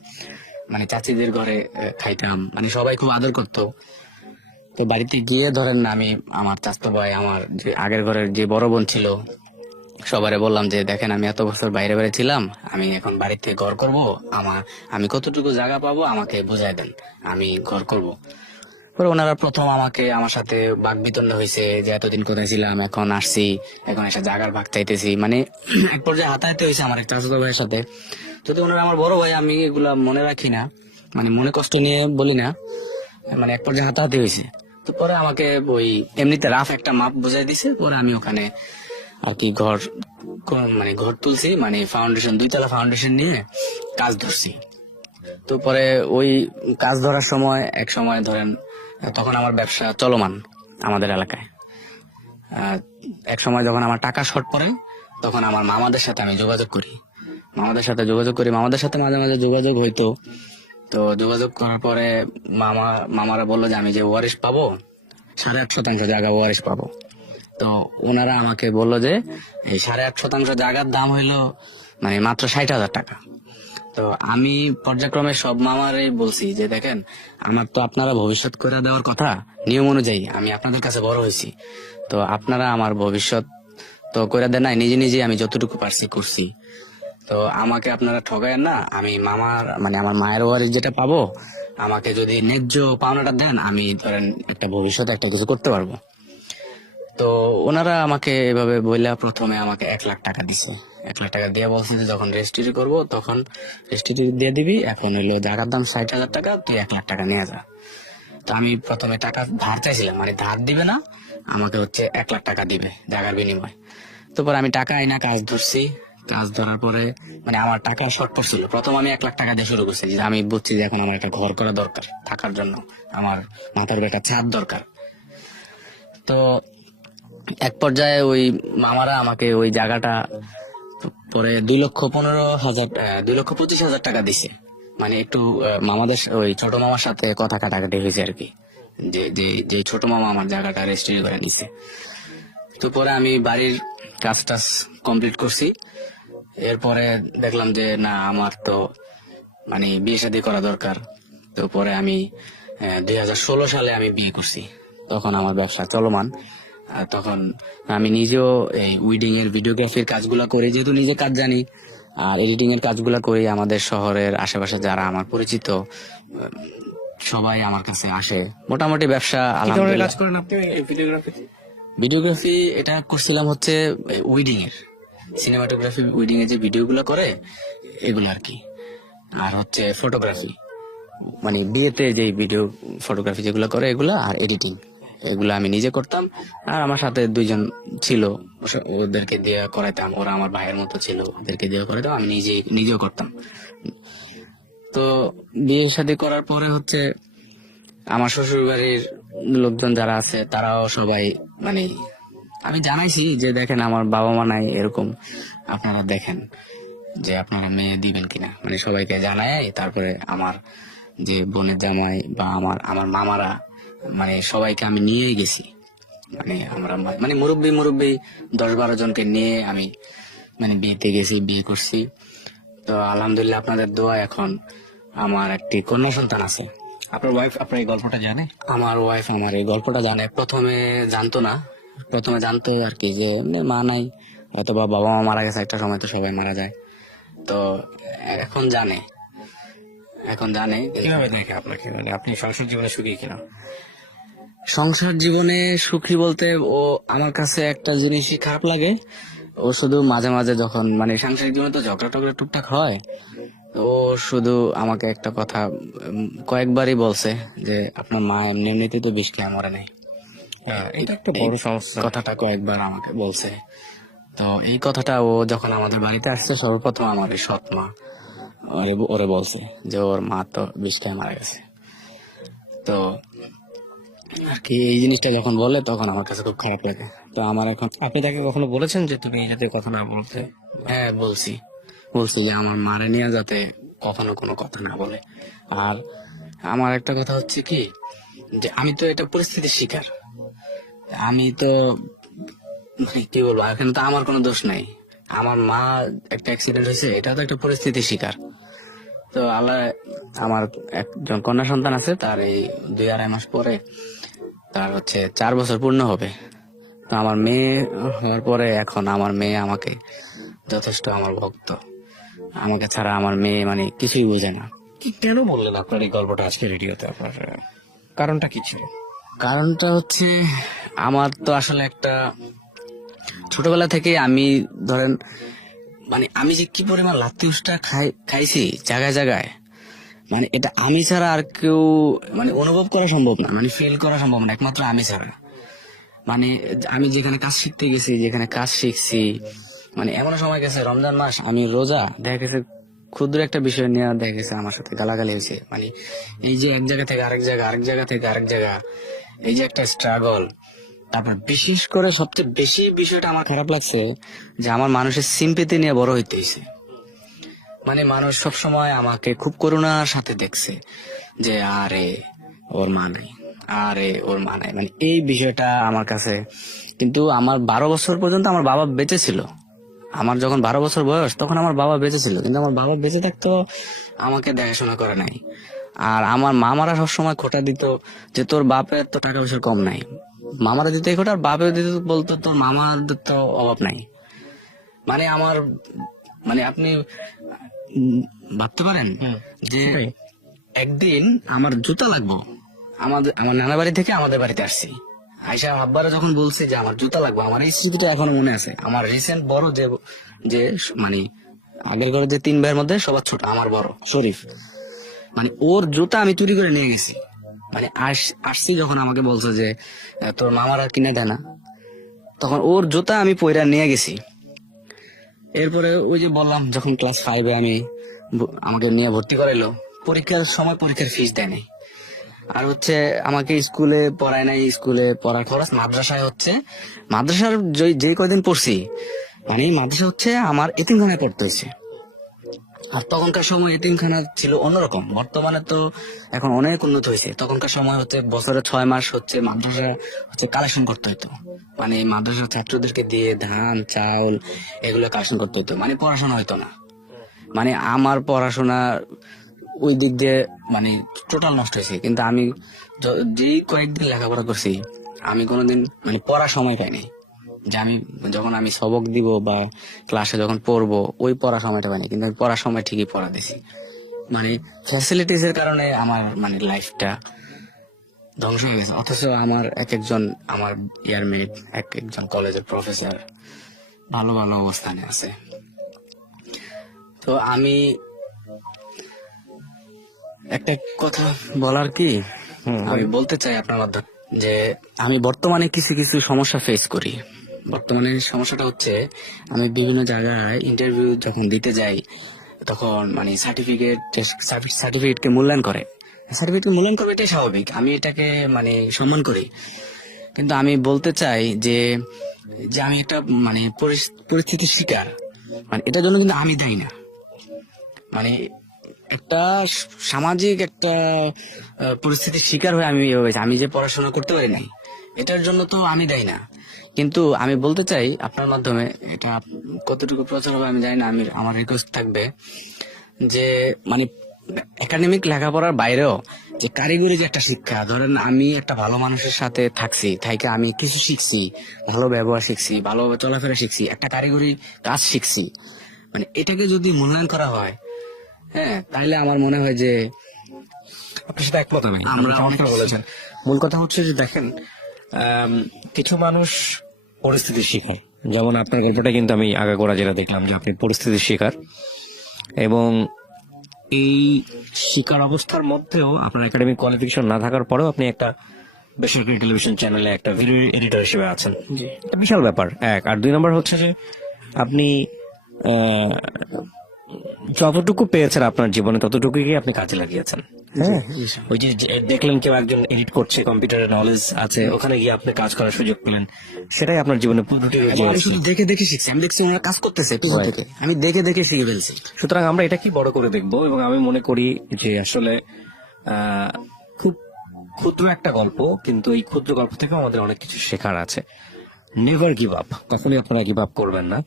মানে চাচিদের ঘরে খাইতাম, মানে সবাই খুব আদর করতো। তো বাড়িতে গিয়ে ধরেন আমি আমার চাচাতো ভাই, আমার যে আগের ঘরের যে বড় বোন ছিল, সবারে বললাম যে দেখেন আমি এত বছর বাইরে বাইরে ছিলাম, আমি এখন বাড়িতে ঘর করব, আমি কতটুকু জায়গা পাবো আমাকে বুঝাই দেন, আমি ঘর করব। পরে ওনারা প্রথম আমার সাথে বাক বিতন্ড হয়েছে যে এতদিন কোথায় ছিলাম, এখন আসছি, এখন একটা জায়গার ভাগ চাইতেছি, মানে এক পর্যায়ে হাতাহাতি হয়েছে আমার এক চাচাতো ভাইয়ের সাথে। যদি ওনারা আমার বড় ভাই, আমি এগুলা মনে রাখি না, মানে মনে কষ্ট নিয়ে বলি না, মানে এক পর্যায়ে হাতাহাতি হয়েছে। তো পরে আমাকে ওই এমনিতে রাফ একটা মাপ বুঝাই দিছে। পরে আমি ওখানে আর কি মানে ঘর তুলছি, মানে ফাউন্ডেশন, 2 তলা ফাউন্ডেশন নিয়ে কাজ ধরছি। তো পরে ওই কাজ ধরার সময় এক সময় ধরেন তখন আমার ব্যবসা চলমান আমাদের এলাকায়। এক সময় যখন আমার টাকা শর্ট পড়ে, তখন আমার মামাদের সাথে আমি যোগাযোগ করি। মামাদের সাথে মাঝে মাঝে যোগাযোগ হইতো। তো যোগাযোগ করার পরে মামারা বললো যে আমি যে ওয়ারিশ পাবো, 8.5% জায়গা ওয়ারিশ পাবো। তো ওনারা আমাকে বললো যে এই 8.5% জায়গার দাম হইলো মানে মাত্র 60,000 টাকা। তো আমি পর্যায়ক্রমে সব মামারই বলছি যে দেখেন, আমার তো আপনারা ভবিষ্যৎ করে দেওয়ার কথা, নিয়ম অনুযায়ী আমি আপনাদের কাছে বড় হয়েছি, তো আপনারা আমার ভবিষ্যৎ তো করে দেন নাই, নিজে নিজে আমি যতটুকু পারছি করছি। তো আমাকে আপনারা ঠগায়েন না, আমি আমার মায়ের ওয়ারিশ যেটা পাবো, আমাকে যদি ন্যায্য পাওনাটা দেন, আমি ধরেন একটা ভবিষ্যতে একটা কিছু করতে পারবো। তো ওনারা আমাকে এভাবে বললা প্রথমে আমাকে 1 লাখ টাকা দিছে। 1 লাখ টাকা দিয়ে বলছে যে যখন রেজিস্ট্রি করবো তখন রেজিস্ট্রি দিয়ে দিবি, এখন হইলো জায়গার দাম 60,000 টাকা, তুই 1 লাখ টাকা নিয়ে যা। তো আমি প্রথমে টাকা ধার চাইছিলাম, মানে ধার দিবে না, আমাকে হচ্ছে 1 লাখ টাকা দিবে জায়গার বিনিময়। তো পরে আমি টাকা আইনা কাজ ধরছি। কাজ ধরার পরে মানে আমার টাকা শর্ট পড়ছিল। প্রথম আমি 1 লাখ টাকা দিয়ে শুরু করছি, যে আমি বুঝছি যে এখন আমার একটা ঘর করা দরকার, থাকার জন্য আমার মাথার উপর একটা ছাদ দরকার। তো এক পর্যায়ে ওই মামারা আমাকে ওই জায়গাটা পরে 2,25,000 টাকা দিছে। মানে একটু মামাদের ওই ছোট মামার সাথে কথা কাটাকাটি হয়েছে আর কি, যে যে যে ছোট মামা আমার জায়গাটা রেজিস্ট্রি করে নিছে। তো পরে আমি বাড়ির কাজ টাজ কমপ্লিট করছি। এরপরে দেখলাম যে না, আমার তো মানে বিয়ে শাদী করা দরকার। তো পরে আমি 2016 সালে আমি বিয়ে করছি। তখন আমার ব্যবসা চলমান। তখন আমি নিজেও এই উইডিং এর ভিডিওগ্রাফির কাজগুলো করি, যেহেতু নিজে কাজ জানি, আর এডিটিং এর কাজগুলো করি। আমাদের শহরের আশেপাশে যারা আমার পরিচিত সবাই আমার কাছে আসে। মোটামুটি ব্যবসা আলহামদুলিল্লাহ। কাজ করেন আপনি ভিডিওগ্রাফি? ভিডিওগ্রাফি এটা করছিলাম হচ্ছে উইডিং এর, সিনেমাটোগ্রাফি, উইডিং এর যে ভিডিওগুলো করে এগুলো আর কি। আর হচ্ছে ফটোগ্রাফি, মানে বিয়েতে যে ভিডিও ফটোগ্রাফি যেগুলো করে এগুলা, আর এডিটিং এগুলো আমি নিজে করতাম। আর আমার সাথে 2 জন ছিল, ওদেরকে দিয়ে করাইতাম। ওরা আমার ভাইয়ের মতো ছিল, ওদেরকে দিয়ে করাইতাম, আমি নিজেও করতাম। তো বিয়ে শাদী করার পরে হচ্ছে আমার শ্বশুর বাড়ির লোকজন যারা আছে তারাও সবাই মানে আমি জানাইছি যে দেখেন আমার বাবা মা নাই, এরকম আপনারা দেখেন যে আপনারা মেয়ে দিবেন কিনা, মানে সবাইকে জানাই। তারপরে আমার যে বোনের জামাই বা আমার মামারা, মানে সবাইকে আমি নিয়েই গেছি। মানে আমরা মানে মুরব্বী মুরব্বী 10-12 জনকে নিয়ে আমি মানে বিয়েতে গেছি, বিয়ে করছি। তো আলহামদুলিল্লাহ আপনাদের দোয়া এখন আমার একটি কন্যা সন্তান আছে। আপনার ওয়াইফ আপনার এই গল্পটা জানে? আমার ওয়াইফ আমার এই গল্পটা জানে। প্রথমে জানতো না, প্রথমে জানতো আর কি যে এমনি মা নাই, হয়তো বা বাবা মা মারা গেছে, একটা সময় তো সবাই মারা যায়। তো এখন জানে, এখন জানে। কিভাবে দেখে আপনাকে, মানে আপনি সংসার জীবনে সুখী কিনা? সংসার জীবনে সুখী বলতে ও আমার কাছে একটা জিনিসই খারাপ লাগে, ও শুধু মাঝে মাঝে যখন মানে সাংসারিক জীবনে তো ঝগড়া টগড়া টুকটাক হয়, ও শুধু আমাকে একটা কথা কয়েকবারই বলছে যে আপনার মা এমনি এমনিতে তো বিষ খেয়ে মরে নাই। এটা একটা বড় সমস্যা। কথাটা কয়েকবার আমাকে বলছে। তো এই কথাটা ও যখন আমাদের বাড়িতে আসছে সর্বপ্রথম আমার এই সৎ মা ওরে বলছে যে ওর মা তো বিষ খেয়ে মারা গেছে। তো আর কি এই জিনিসটা যখন বলে তখন আমার কাছে খুব খারাপ লাগে। তো আমার এখন, আপনি তাকে কখনো বলেছেন যে তুমি এই জাতীয় কথা না বলতে? হ্যাঁ বলছি, বলছি যে আমার মারে নিয়ে যাতে কখনো কোনো কথা না বলে। আর আমার একটা কথা হচ্ছে কি যে আমি তো এটা পরিস্থিতির শিকার। আমি তো মানে কি বলবো, এখানে তো আমার কোনো দোষ নাই। আমার মা একটা অ্যাক্সিডেন্ট হয়েছে, এটা তো একটা পরিস্থিতির শিকার। তো আল্লাহ, আমার একজন কন্যা সন্তান আছে, তার এই 2-2.5 মাস পরে তার হচ্ছে 4 বছর পূর্ণ হবে। তো আমার মেয়ে হওয়ার পরে এখন আমার মেয়ে আমাকে যথেষ্ট আমার ভক্ত। আমাকে ছাড়া আমার মেয়ে মানে কিছুই বোঝে না। কেন বললেন আপনার এই গল্পটা আজকে রেডিওতে? আপনার কারণটা কি ছিল? কারণটা হচ্ছে আমার তো আসলে একটা ছোটবেলা থেকে আমি ধরেন মানে আমি যে কি পরিমাণ লাত্তি উষ্টা খাইছি জায়গায় জায়গায়, মানে এটা আমি ছাড়া আর কেউ মানে অনুভব করা সম্ভব না, মানে ফিল করা সম্ভব না, একমাত্র আমি ছাড়া। মানে আমি যেখানে কাজ শিখতে গেছি, যেখানে কাজ শিখছি, মানে এমন সময় গেছে রমজান মাস আমি রোজা, দেখা গেছে ক্ষুদ্র একটা বিষয় নিয়ে দেখা গেছে আমার সাথে গালাগালি হয়েছে। মানে এই যে এক জায়গা থেকে আরেক জায়গা, আরেক জায়গা থেকে আরেক জায়গা, এই যে একটা স্ট্রাগল। তারপর বিশেষ করে সবচেয়ে বেশি বিষয়টা আমার খারাপ লাগছে যে আমার মানুষের সিম্পেথি নিয়ে বড় হইতে হয়েছে। মানে মানুষ সবসময় আমাকে খুব করুণার সাথে দেখছে যে আরে ওর মা নাই, আরে ওর মা নাই, মানে এই বিষয়টা আমার কাছে। কিন্তু আমার 12 বছর পর্যন্ত আমার বাবা বেঁচে ছিল। আমার যখন 12 বছর বয়স তখন আমার বাবা বেঁচে ছিল, কিন্তু আমার বাবা বেঁচে থাকতো আমাকে দেখাশোনা করে নাই। আর আমার মামারা সবসময় খোটা দিত যে তোর বাপের তো টাকা পয়সার কম নাই। মামারা দিত এই খোটা, আর বাপের দিত বলতো তোর মামাদের তো অভাব নাই। মানে আমার মানে আপনি ভাবতে পারেন যে একদিন আমার জুতা লাগবো, আমার নানা বাড়ি থেকে আমাদের বাড়িতে আসছি, আয়সা আব্বারা যখন বলছে যে আমার জুতা লাগবে, আমার এই স্মৃতিটা এখনো মনে আছে। আমার রিসেন্ট বড় যে যে মানে আগের ঘরে যে 3 ভাইয়ের মধ্যে সবার ছোট আমার বড় শরীফ, মানে ওর জুতা আমি চুরি করে নিয়ে গেছি। মানে আসছি যখন আমাকে বলছে যে তোর মামারা কিনে দেয় না, তখন ওর জুতা আমি পয়রা নিয়ে গেছি। এরপরে ওই যে বললাম যখন ক্লাস 5-এ আমি আমাকে নিয়ে ভর্তি করাইলো, পরীক্ষার সময় পরীক্ষার ফিস দেয় নাই। আর হচ্ছে আমাকে স্কুলে পড়ায় নাই, স্কুলে পড়ার খরচ মাদ্রাসায় হচ্ছে, মাদ্রাসার যে কয়দিন পড়ছি মানে মাদ্রাসা হচ্ছে আমার এতিমখানায় পড়তে হয়েছে। আর তখনকার সময় এতিমখানা ছিল অন্যরকম, বর্তমানে তো এখন অনেক উন্নত হয়েছে। তখনকার সময় হচ্ছে বছরে 6 মাস হচ্ছে মাদ্রাসা হচ্ছে কালেকশন করতে হতো, মানে মাদ্রাসার ছাত্রদেরকে দিয়ে ধান চাউল এগুলো কালেকশন করতে হতো, মানে পড়াশোনা হতো না। মানে আমার পড়াশোনা ওই দিক দিয়ে মানে টোটাল নষ্ট হয়েছে। কিন্তু আমি যেই কয়েকদিন লেখাপড়া করছি আমি কোনোদিন মানে পড়ার সময় পাইনি, যে আমি যখন আমি সবক দিব বা ক্লাসে যখন পড়বো ওই পড়ার সময়টা পাইনি, কিন্তু আমি পড়ার সময় ঠিকই পড়া দিছি। মানে ফ্যাসিলিটিস এর কারণে আমার মানে লাইফটা ধ্বংস হয়ে গেছে। অথচ আমার একজন আমার ইয়ারমেট একজন কলেজের প্রফেসর ভালো ভালো অবস্থানে আছে। তো আমি একটা কথা বলার কি আমি বলতে চাই আপনার মাধ্যমে যে আমি বর্তমানে কিছু কিছু সমস্যা ফেস করি। বর্তমানে সমস্যাটা হচ্ছে আমি বিভিন্ন জায়গায় ইন্টারভিউ যখন দিতে যাই তখন মানে সার্টিফিকেটকে মূল্যায়ন করে, সার্টিফিকেট মূল্যায়ন করবে এটাই স্বাভাবিক, আমি এটাকে মানে সম্মান করি। কিন্তু আমি বলতে চাই যে যে আমি একটা মানে পরিস্থিতির শিকার, মানে এটার জন্য কিন্তু আমি দায়ী না। মানে একটা সামাজিক একটা পরিস্থিতির শিকার হয়ে আমি হয়েছি। আমি যে পড়াশোনা করতে পারি নাই, এটার জন্য তো আমি দায়ী না, কিন্তু আমি বলতে চাই আপনার মাধ্যমে, এটা কতটুকু প্রচার হবে আমি জানি না, আমার রিকোয়েস্ট থাকবে যে মানে একাডেমিক লেখাপড়ার বাইরেও যে কারিগরি যে একটা শিক্ষা, ধরেন আমি একটা ভালো মানুষের সাথে থাকছি, থাইকে আমি কিছু শিখছি, ভালো ব্যবহার শিখছি, ভালোভাবে চলাফেরা শিখছি, একটা কারিগরি কাজ শিখছি, মানে এটাকে যদি মূল্যায়ন করা হয়, হ্যাঁ, তাহলে আমার মনে হয় যে আপনার সাথে একমত আমি, আমরা আপনি চমৎকার অনেক- বলেছেন। মূল কথা হচ্ছে যে দেখেন, কিছু মানুষ পরিস্থিতির শিকার, যেমন আপনার গল্পটা কিন্তু আমি আগাগোড়া যেটা দেখলাম যে আপনি পরিস্থিতির শিকার, এবং এই শিকার অবস্থার মধ্যেও আপনার একাডেমিক কোয়ালিফিকেশন না থাকার পরেও আপনি একটা বেসরকারি টেলিভিশন চ্যানেলে একটা ভিডিও এডিটর হিসেবে আছেন। এটা বিশাল ব্যাপার এক। আর দুই নম্বর হচ্ছে যে আপনি আহ, যতটুকু পেয়েছেন আপনার জীবনে ততটুকুই আপনি কাজে লাগিয়েছেন। হ্যাঁ, ওই যে দেখলেন কেউ একজন এডিট করছে, কম্পিউটারের নলেজ আছে, ওখানে গিয়ে আপনি কাজ করার সুযোগ পেলেন, সেটাই আপনার জীবনে প্রতিটি আমি শুধু দেখে দেখে শিখছি, আমি দেখছি ওনারা কাজ করতেছে পিছন থেকে, আমি দেখে দেখে শিখে ফেলছি। সুতরাং আমরা এটা কি বড় করে দেখবো, এবং আমি মনে করি যে আসলে খুব ক্ষুদ্র একটা গল্প, কিন্তু এই ক্ষুদ্র গল্প থেকে আমাদের অনেক কিছু শেখার আছে। নেভার গিভ আপ, কখনোই আপনারা গিভ আপ করবেন না।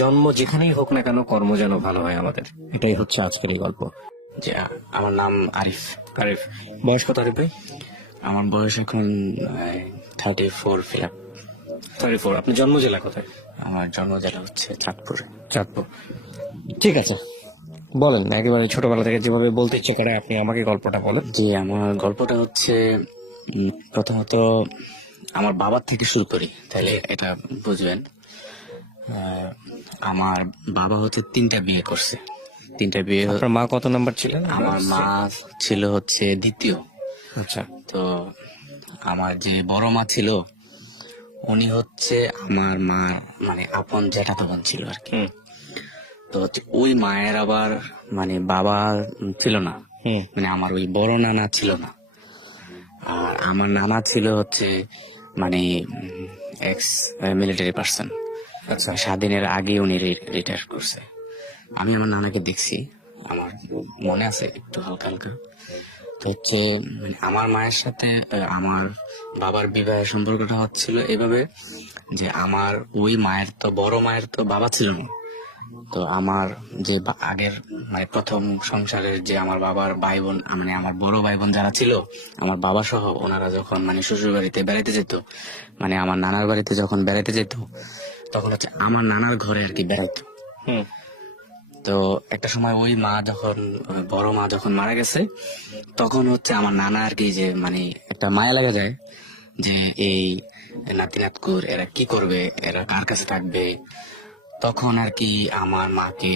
জন্ম যেখানেই হোক না কেন, কর্ম যেন ভালো হয় আমাদের, এটাই হচ্ছে আজকের এই গল্প। যে আমার নাম আরিফ। আরিফ, বয়স কত আরিফ ভাই? আমার বয়স এখন 34 ফিল আপ। 34। আপনি জন্ম জেলা কোথায়? আমার জন্ম জেলা হচ্ছে চাঁদপুরে। চাঁদপুর। ঠিক আছে, বলেন একেবারে ছোটবেলা থেকে যেভাবে বলতে ইচ্ছে করে আপনি আমাকে গল্পটা বলেন। জি, আমার গল্পটা হচ্ছে প্রথমত আমার বাবার থেকে শুরু করি, তাহলে এটা বুঝবেন। আমার বাবা হচ্ছে 3টা বিয়ে করছে। 3টা বিয়ে। আপনার মা কত নাম্বার ছিলেন? আমার মা ছিল হচ্ছে দ্বিতীয়। আচ্ছা। তো আমার যে বড় মা ছিল, উনি হচ্ছে আমার মার মানে আপন জ্যাঠাতো বোন ছিল আর কি। হুম তো হচ্ছে ওই মায়ের আবার মানে বাবা ছিল না, হুম মানে আমার ওই বড় নানা ছিল না। আর আমার নানা ছিল হচ্ছে মানে এক্স মিলিটারি পার্সন। আচ্ছা। স্বাধীনের আগে উনি রিটায়ার করছে। আমি আমার নানাকে দেখছি, আমার মনে আছে একটু হালকা হালকা। তো হচ্ছে মানে আমার মায়ের সাথে আমার বাবার বিবাহের সম্পর্কটা হচ্ছিল এভাবে যে আমার ওই মায়ের তো বড় মায়ের তো বাবা ছিল না। তো আমার যে আগের মানে প্রথম সংসারের যে আমার বাবার ভাই বোন, মানে আমার বড় ভাই বোন যারা ছিল, আমার বাবা সহ, ওনারা যখন মানে শ্বশুর বাড়িতে বেড়াইতে যেত, মানে আমার নানার বাড়িতে যখন বেড়াইতে যেত, তখন হচ্ছে আমার নানার ঘরে আর কি বেড়াইতো। হুম তো একটা সময় ওই মা যখন বড় মা যখন মারা গেছে, তখন হচ্ছে আমার নানা আর কি যে মানে একটা মায়া লাগা যায় যে এই নাতি নাতকুর এরা কি করবে, এরা কার কাছে থাকবে। তখন আর কি আমার মাকে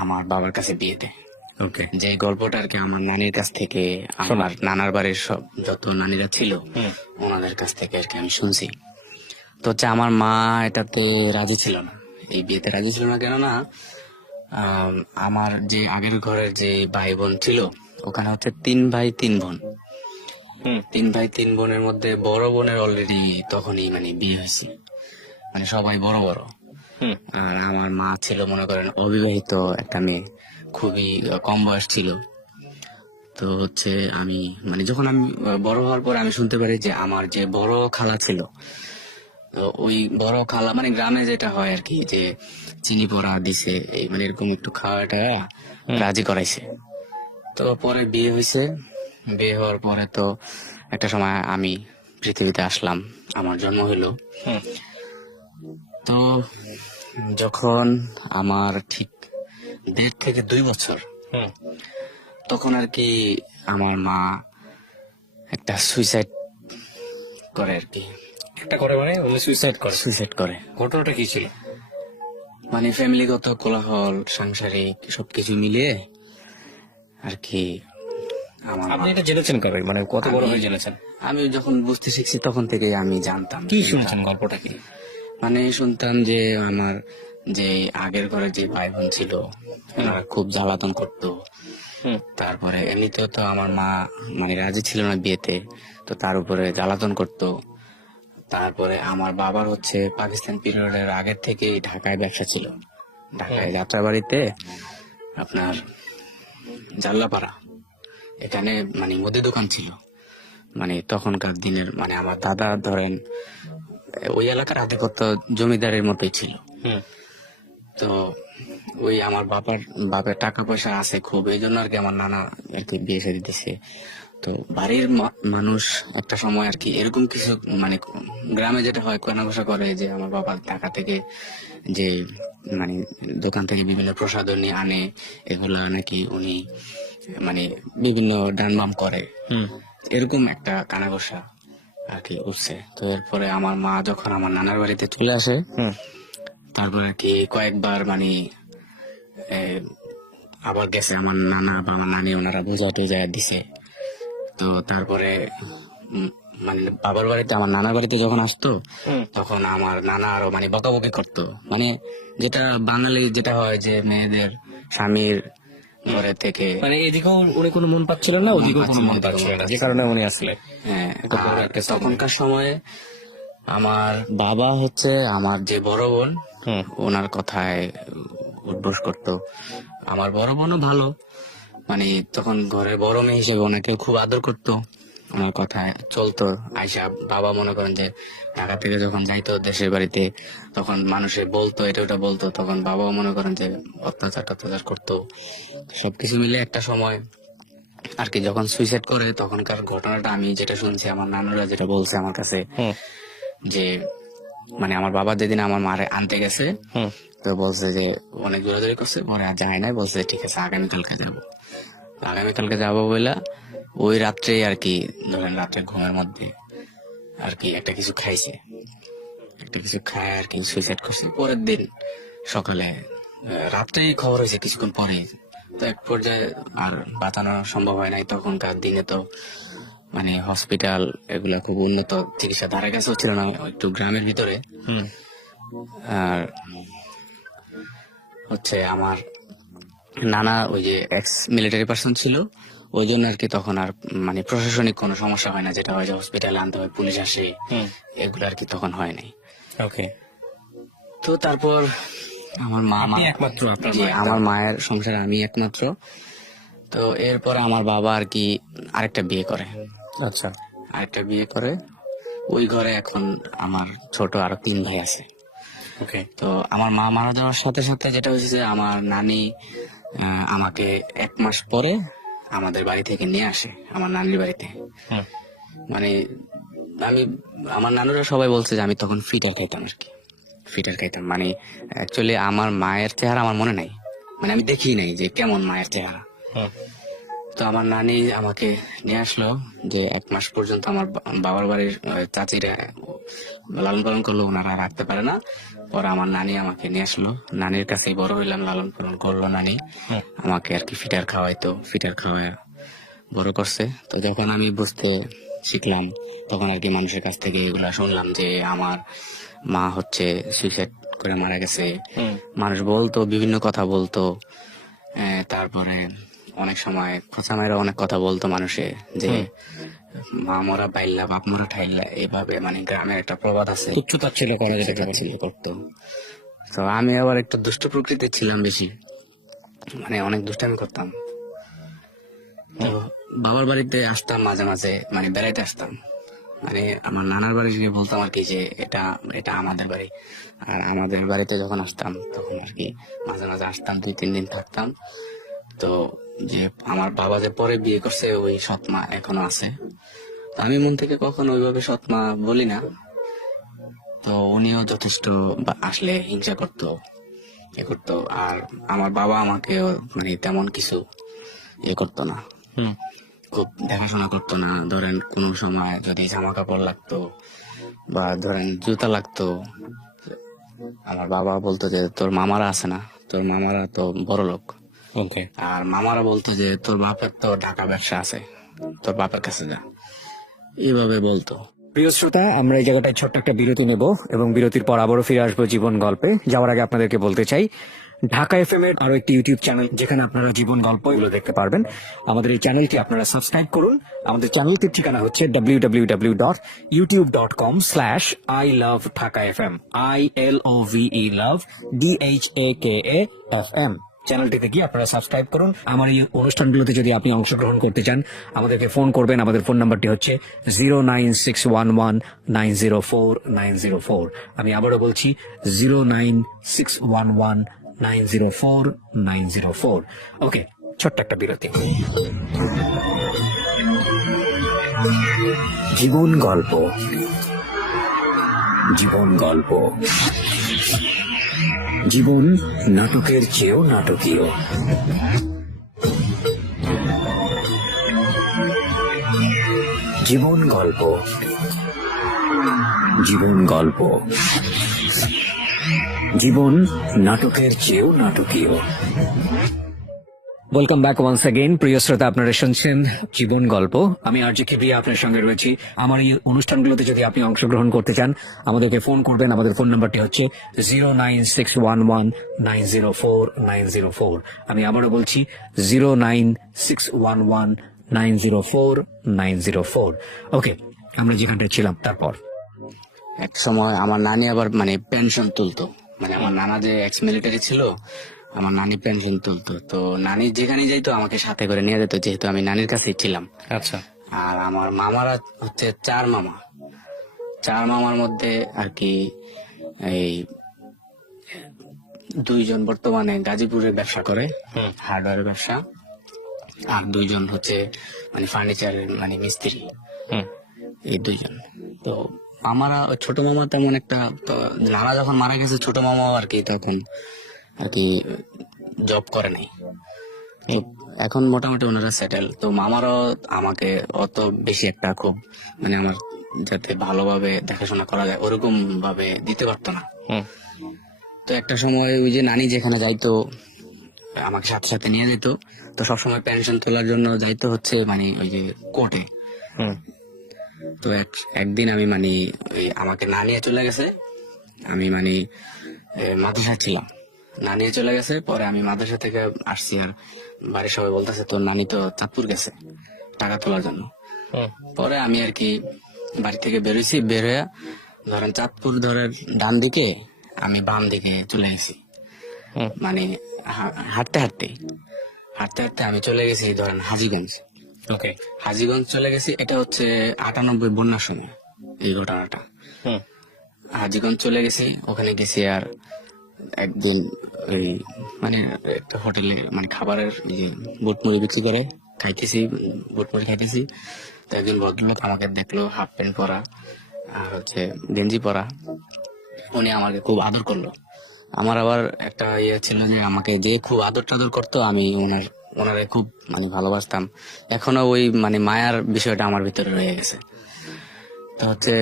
আমার বাবার কাছে বিয়ে দেয়। ওকে। যে গল্পটা আর কি আমার নানির কাছ থেকে, আমার নানার বাড়ির সব যত নানিরা ছিল ওনাদের কাছ থেকে আর কি আমি শুনছি। তো হচ্ছে আমার মা এটাতে রাজি ছিল না, এই বিয়েতে রাজি ছিল না, কেননা আমার যে আগের ঘরের যে ভাই বোন ছিল, ওখানে হচ্ছে 3 ভাই 3 বোন। 3 ভাই 3 বোনের মধ্যে বড় বোনের অলরেডি তখনই মানে বিয়ে হয়েছে, মানে সবাই বড় বড়। আর আমার মা ছিল মনে করেন অবিবাহিত একটা মেয়ে, খুবই কম বয়স ছিল। তো হচ্ছে আমি মানে যখন আমি বড় হওয়ার পর আমি শুনতে পারি যে আমার যে বড় খালা ছিল, তো ওই বড় খালা মানে গ্রামে যেটা হয় আর কি যে চিনি পোড়া দিছে, এই মানে এরকম একটু খাওয়াটা রাজি করাইছে। তো পরে বিয়ে হয়েছে। বিয়ে হওয়ার পরে তো একটা সময় আমি পৃথিবীতে আসলাম, আমার জন্ম হলো। তো যখন আমার ঠিক 1.5 থেকে 2 বছর, তখন আর কি আমার মা একটা সুইসাইড করে আর কি। একটা করে মানে উনি সুইসাইড করে? সুইসাইড করে। ঘটনাটা কি ছিল? মানে ফ্যামিলিগত কোলাহল, সাংসারিক সবকিছু মিলিয়ে আর কি আমার আপনি এটা জেনেছেন কবে, মানে কত বড় হয়ে জেনেছেন? আমি যখন বুঝতে শিখছি তখন থেকে আমি জানতাম। কি শুনছেন, গল্পটা কি? মানে শুনতাম যে আমার যে আগের ঘরে যে ভাই বোন ছিল, ওনারা খুব জ্বালাতন করতো। তারপরে এমনিতেও তো আমার মা মানে রাজি ছিল না বিয়েতে, তো তার উপরে জ্বালাতন করতো। তারপরে আমার বাবার হচ্ছে পাকিস্তান পিরিয়ডের আগের থেকেই ঢাকায় ব্যবসা ছিল, ঢাকায় যাত্রাবাড়িতে আপনার জাল্লাপাড়া, এখানে মানে মুদি দোকান ছিল। মানে তখনকার দিনের মানে আমার দাদা ধরেন ওই এলাকার আধিপত্য জমিদারের মতোই ছিল। তো ওই আমার বাপের টাকা পয়সা আছে খুব, এই জন্য আর কি আমার নানা আর কি বিয়ে শাদী দিছে। তো বাড়ির মানুষ একটা সময় আর কি এরকম কিছু মানে গ্রামে যেটা হয় কেনাবেচা করে যে আমার বাবা ঢাকা থেকে যে মানে দোকান থেকে বিভিন্ন প্রসাধনী আনে, এগুলা নাকি উনি মানে বিভিন্ন ডানবাম করে, এরকম একটা কানাঘোষা আর কি উঠছে। তো এরপরে আমার মা যখন আমার নানার বাড়িতে চলে আসে, তারপর আর কি কয়েকবার মানে আবার গেছে আমার নানা বা আমার নানি, ওনারা বোঝা টোঝা দিছে। তো তারপরে মানে বাবার বাড়িতে আমার নানার বাড়িতে যখন আসতো তখন আমার নানা আরো মানে বকাবকি করতো, মানে যেটা বাঙালি যেটা হয় যে মেয়েদের স্বামীর ঘরে থেকে মানে এদিকেও উনি কোনো মন পাচ্ছিলেন না, ওদিকেও কোনো মন পাচ্ছিলেন না, যে কারণে উনি আসলে হ্যাঁ। আর তখনকার সময়ে আমার বাবা হচ্ছে আমার যে বড় বোন, ওনার কথায় উঠবোস করতো। আমার বড় বোনও ভালো, মানে তখন ঘরের বড় মেয়ে হিসেবে ওনাকে খুব আদর করতো, ওনার কথায় চলতো। আয়সা বাবা মনে করেন যে ঢাকা থেকে যখন যাইতো দেশের বাড়িতে, তখন মানুষে বলতো এটা ওটা বলতো, তখন বাবাও মনে করেন যে অত্যাচার টত্যাচার করতো। সবকিছু মিলে একটা সময় আর কি যখন সুইসাইড করে, তখনকার ঘটনাটা আমি যেটা শুনছি, আমার নানুরা যেটা বলছে আমার কাছে, যে মানে আমার বাবা যেদিন আমার মারে আনতে গেছে, তো বলছে যে অনেক জোরাজোরি করছে, পরে আর যায় নাই, বলছে ঠিক আছে আগামীকালকে যাবো। আগামীকালকে যাবো বলে ওই রাত্রে আর কি ধরেন রাত্রে ঘুমের মধ্যে আর কি একটা কিছু খাইছে, একটা কিছু খায় আর কি সুইসাইড করছে। পরের দিন সকালে রাত্রেই খবর হয়েছে কিছুক্ষণ পরে। তো এক পর্যায়ে আর বাঁচানো সম্ভব হয় নাই। তখনকার দিনে তো মানে হসপিটাল এগুলা খুব উন্নত চিকিৎসা ধারে কাছেও ছিল না, একটু গ্রামের ভিতরে। আর হচ্ছে আমার নানা ওই যে এক্স মিলিটারি পার্সন ছিল, ওই জন্য আর কি তখন আর মানে প্রশাসনিক কোনো সমস্যা হয় না, যেটা হয় যে হসপিটালে আনতে হয়, পুলিশ আসে, এগুলো আর কি তখন হয় নাই। ওকে। তো তারপর আমার একমাত্র আপনার জি, আমার মায়ের সংসারে আমি একমাত্র। তো এরপরে আমার বাবা আর কি আরেকটা বিয়ে করে। আচ্ছা। আরেকটা বিয়ে করে, ওই ঘরে এখন আমার ছোট আরো 3 ভাই আছে। ওকে। তো আমার মা মারা যাওয়ার সাথে সাথে যেটা হয়েছে যে আমার নানি আমাকে 1 মাস পরে আমাদের বাড়ি থেকে নিয়ে আসে আমার নানির বাড়িতে। মানে আমি আমার নানুরা সবাই বলছে যে আমি তখন ফিটার খাইতাম আর কি, ফিটার খাইতাম। মানে অ্যাকচুয়ালি আমার মায়ের চেহারা আমার মনে নাই, মানে আমি দেখি নাই যে কেমন মায়ের চেহারা। তো আমার নানি আমাকে নিয়ে আসলো, যে 1 মাস পর্যন্ত আমার বাবার বাড়ির চাচিরা লালন পালন করলো, ওনারা রাখতে পারে না। পরে আমার নানি আমাকে নিয়ে আসলো, নানির কাছেই বড় হইলাম, লালন পালন করলো নানি আমাকে আর কি, ফিটার খাওয়াইতো, ফিটার খাওয়ায় বড় করছে। তো যখন আমি বুঝতে শিখলাম, তখন আর কি মানুষের কাছ থেকে এগুলা শুনলাম যে আমার মা হচ্ছে সুইসাইড করে মারা গেছে। মানুষ বলতো, বিভিন্ন কথা বলতো। তারপরে অনেক সময় খোঁচা মায়েরা অনেক কথা বলতো মানুষে, যে মা মরা বাইল্লা বাপ মরা ঠাইল্লা, এইভাবে মানে গ্রামের একটা প্রবাদ আছে, তুচ্ছতাচ্ছিল্য করা যেটা ছিল করতো। তো আমি আবার একটু দুষ্ট প্রকৃতির ছিলাম বেশি, মানে অনেক দুষ্টামি করতাম। তো বাবার বাড়িতে আসতাম মাঝে মাঝে, মানে বেড়াইতে আসতাম, মানে আমার নানার বাড়ি গিয়ে বলতাম আর কি যে এটা এটা আমাদের বাড়ি। আর আমাদের বাড়িতে যখন আসতাম তখন আর কি মাঝে মাঝে আসতাম, 2-3 দিন থাকতাম। তো যে আমার বাবা যে পরে বিয়ে করছে, ওই সৎমা এখনো আছে। তো আমি মন থেকে কখনো ওইভাবে সৎমা বলি না। তো উনিও যথেষ্ট আসলে হিংসা করতো, এ করতো। আর আমার বাবা আমাকে মানে তেমন কিছু ইয়ে করতো না, খুব দেখাশোনা করতো না। ধরেন কোন সময় যদি জামা কাপড় লাগতো বা ধরেন জুতা লাগতো, আমার বাবা বলতো যে তোর মামারা আছে না, তোর মামারা তো বড় লোক। ওকে। আর মামারা বলতো যে তোর বাপের তো ঢাকা ব্যবসা আছে, তোর বাপের কাছে যা, এইভাবে বলতো। প্রিয় শ্রোতা, আমরা এই জায়গাটায় ছোট্ট একটা বিরতি নেব এবং বিরতির পর আবারও ফিরে আসবো জীবন গল্পে। যাওয়ার আগে আপনাদেরকে বলতে চাই, ঢাকা এফএম এর আরো একটি ইউটিউব চ্যানেল, যেখানে আপনারা জীবন গল্প এগুলো দেখতে পারবেন। আমাদের এই চ্যানেলটি আপনারা সাবস্ক্রাইব করুন। আমাদের চ্যানেলটির ঠিকানা হচ্ছে www.youtube.com/ILoveDhakaFM, ILOVE love DHAKAFM। চ্যানেলটিতে গিয়ে আপনারা সাবস্ক্রাইব করুন। আমার এই অনুষ্ঠানগুলোতে যদি আপনি অংশগ্রহণ করতে চান আমাদেরকে ফোন করবেন। আমাদের ফোন নাম্বারটি হচ্ছে 09611904904। আমি আবারও বলছি 09611904904। ওকে, ছোট্ট একটা বিরতি। জীবন গল্প, জীবন গল্প, জীবন নাটকের চেয়েও নাটকীয়। জীবন গল্প, জীবন গল্প, জীবন নাটকের চেয়েও নাটকীয়। Welcome back once again. প্রিয় শ্রোতা, আপনারা শুনছেন জীবন গল্প। আমি আরজে কিবরিয়া আপনার সঙ্গে রয়েছি। আমার এই অনুষ্ঠানগুলোতে যদি আপনি অংশগ্রহণ করতে চান আমাদেরকে ফোন করবেন। আমাদের ফোন নাম্বারটি হচ্ছে 09611904904। আমি আবারও বলছি 09611904904। ওকে, আমরা যেখানটায় ছিলাম তারপর এক সময় আমার নানি আবার মানে পেনশন তুলতো, মানে আমার নানা যে এক্স মিলিটারি ছিল, আমার নানি পেনশন তুলতো। তো নানি যেখানে যাইতো আমাকে সাথে করে নিয়ে যেত, যেহেতু আমি নানির কাছেই ছিলাম। আচ্ছা। আর আমার মামারা হচ্ছে 4 মামা। 4 মামার মধ্যে আর কি এই 2 জন বর্তমানে গাজীপুরে ব্যবসা করে, হার্ডওয়্যার ব্যবসা, আর 2 জন হচ্ছে মানে ফার্নিচারের মানে মিস্ত্রি। এই 2 জন। তো আমারা ওই ছোট মামা তেমন একটা, তো নানা যখন মারা গেছে ছোট মামাও আর কি তখন আর কি জব করে নাই। তো এখন মোটামুটি ওনারা সেটেল। তো মামারও আমাকে অত বেশি একটা খুব মানে আমার যাতে ভালোভাবে দেখাশোনা করা যায় ওরকম ভাবে দিতে পারতো না। তো একটা সময় ওই যে নানি যেখানে যাইতো আমাকে সাথে সাথে নিয়ে যেত। তো সবসময় পেনশন তোলার জন্য যাইতো হচ্ছে মানে ওই যে কোর্টে। তো একদিন আমি মানে ওই আমাকে না নিয়ে চলে গেছে। আমি মানে মাদ্রাসা ছিলাম, না নিয়ে চলে গেছে। পরে আমি মাদ্রাসা থেকে আসছি, আর বাড়ির সবাই বলতেছে তোর নানি তো চাঁদপুর গেছে টাকা তোলার জন্য। পরে আমি আর কি বাড়ি থেকে বেরোইছি, বের হয়ে ধরেন চাঁদপুর ধরেন ডান দিকে, আমি বাম দিকে চলে গেছি। মানে হাঁটতে হাঁটতে হাঁটতে হাঁটতে আমি চলে গেছি ধরেন হাজীগঞ্জ। ওকে, হাজীগঞ্জ চলে গেছি। এটা হচ্ছে 98 বন্যার সময় এই ঘটনাটা। হাজীগঞ্জ চলে গেছি, ওখানে গেছি। আর একদিন ওই মানে একটা হোটেলে মানে খাবারের যে বুটমুড়ি বিক্রি করে খাইতেছি, বুটমুড়ি খাইতেছি। তো একজন ভদ্রলোক আমাকে দেখলো, হাফ প্যান্ট পরা আর হচ্ছে গেঞ্জি পরা। উনি আমাকে খুব আদর করলো। আমার আবার একটা ইয়ে ছিল যে আমাকে যে খুব আদর টাদর করতো, আমি ওনারে খুব মানে ভালোবাসতাম। এখনো ওই মানে মায়ার বিষয়টা আমার ভিতরে রয়ে গেছে। তো হচ্ছে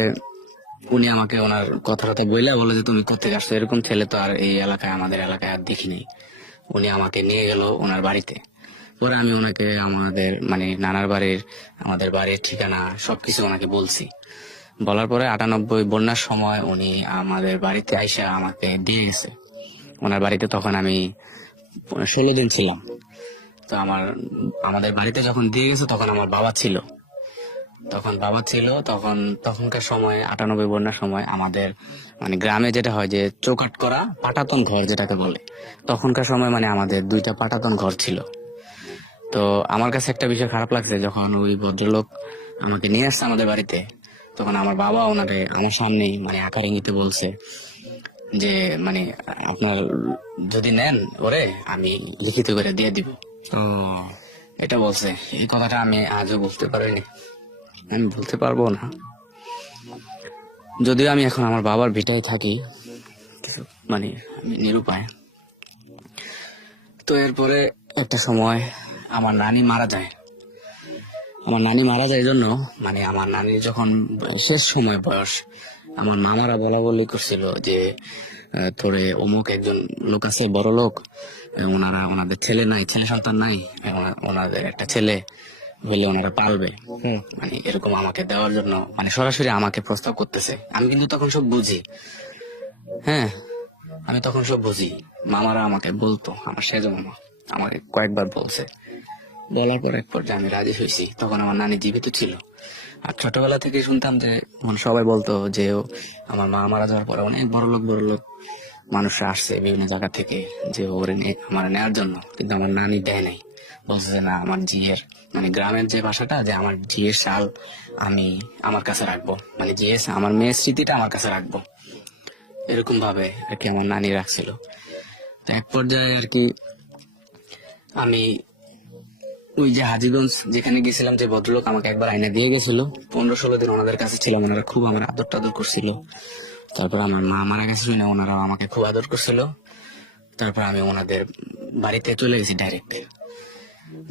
উনি আমাকে ওনার কথা বলে যে তুমি কোথেকে আসছো, এরকম ছেলে তো আর এই এলাকায় আমাদের এলাকায় আর দেখি নাই। উনি আমাকে নিয়ে গেল ওনার বাড়িতে। পরে আমি ওনাকে আমাদের মানে নানার বাড়ির, আমাদের বাড়ির ঠিকানা সবকিছু ওনাকে বলছি। বলার পরে 98 বন্যার সময় উনি আমাদের বাড়িতে আইসা আমাকে দিয়ে গেছে ওনার বাড়িতে। তখন আমি 16 দিন ছিলাম। তো আমাদের বাড়িতে যখন দিয়ে গেছে তখন আমার বাবা ছিল। তখনকার সময় 98 বন্যার সময় আমাদের মানে গ্রামে যেটা হয় যে চৌকাট করা পাটাতন ঘর যেটাকে বলে, তখনকার সময় মানে আমাদের 2টা পাটাতন ঘর ছিল। তো আমার কাছে একটা বিষয় খারাপ লাগছে, যখন ওই ভদ্রলোক আমাকে নিয়ে আসছে আমাদের বাড়িতে, তখন আমার বাবা ওনারে আমার সামনেই মানে আকার ইঙ্গিতে বলছে যে মানে আপনার যদি নেন ওরে আমি লিখিত করে দিয়ে দিব। এটা বলছে। এই কথাটা আমি আজও বলতে পারিনি, আমি বলতে পারবো না। যদিও আমি এখন আমার বাবার ভিটায় থাকি, কিছু মানে আমি নিরুপায়। তো এরপরে একটা সময় আমার নানি মারা যায়। জন্য মানে আমার নানির যখন শেষ সময় বয়স, আমার মামারা বলা বলি করছিল যে তোরে অমুক একজন লোক আছে বড় লোক, ওনাদের ছেলে সন্তান নাই, ওনাদের একটা ছেলে হইলে ওনারা পালবে, মানে এরকম আমাকে দেওয়ার জন্য মানে সরাসরি আমাকে প্রস্তাব করতেছে। আমি কিন্তু তখন সব বুঝি, হ্যাঁ আমি তখন সব বুঝি। মামারা আমাকে বলতো, আমার সেজ মামা আমাকে কয়েকবার বলছে। বলার পর এক পর্যায়ে আমি রাজি হয়েছি। তখন আমার নানি জীবিত ছিল। আর ছোটবেলা থেকে শুনতাম যে সবাই বলতো যে আমার মা মারা যাওয়ার পরে অনেক বড় লোক মানুষরা আসছে বিভিন্ন জায়গা থেকে যে ওরে আমার নেওয়ার জন্য, কিন্তু আমার নানি দেয় নাই। বলছে যে না, আমার জিয়ের মানে গ্রামের যে বাসাটা, যে আমার জিয়ের শাল আমি আমার কাছে রাখবো, মানে জিয়ের আমার মেয়ের স্মৃতিটা আমার কাছে রাখবো, এরকম ভাবে আর কি আমার নানি রাখছিল। তো এক পর্যায়ে আর কি আমি ওই যে হাজীগঞ্জ যেখানে গেছিলাম, যে ভদ্রলোক আমাকে একবার আয়না দিয়ে গেছিল, 15-16 দিন ওনাদের কাছে ছিলাম। ওনারা খুব আমার আদর টাদর করছিল। তারপর আমার মা মারা গেছিল না, ওনারাও আমাকে খুব আদর করছিল। তারপর আমি ওনাদের বাড়িতে চলে গেছি ডাইরেক্ট।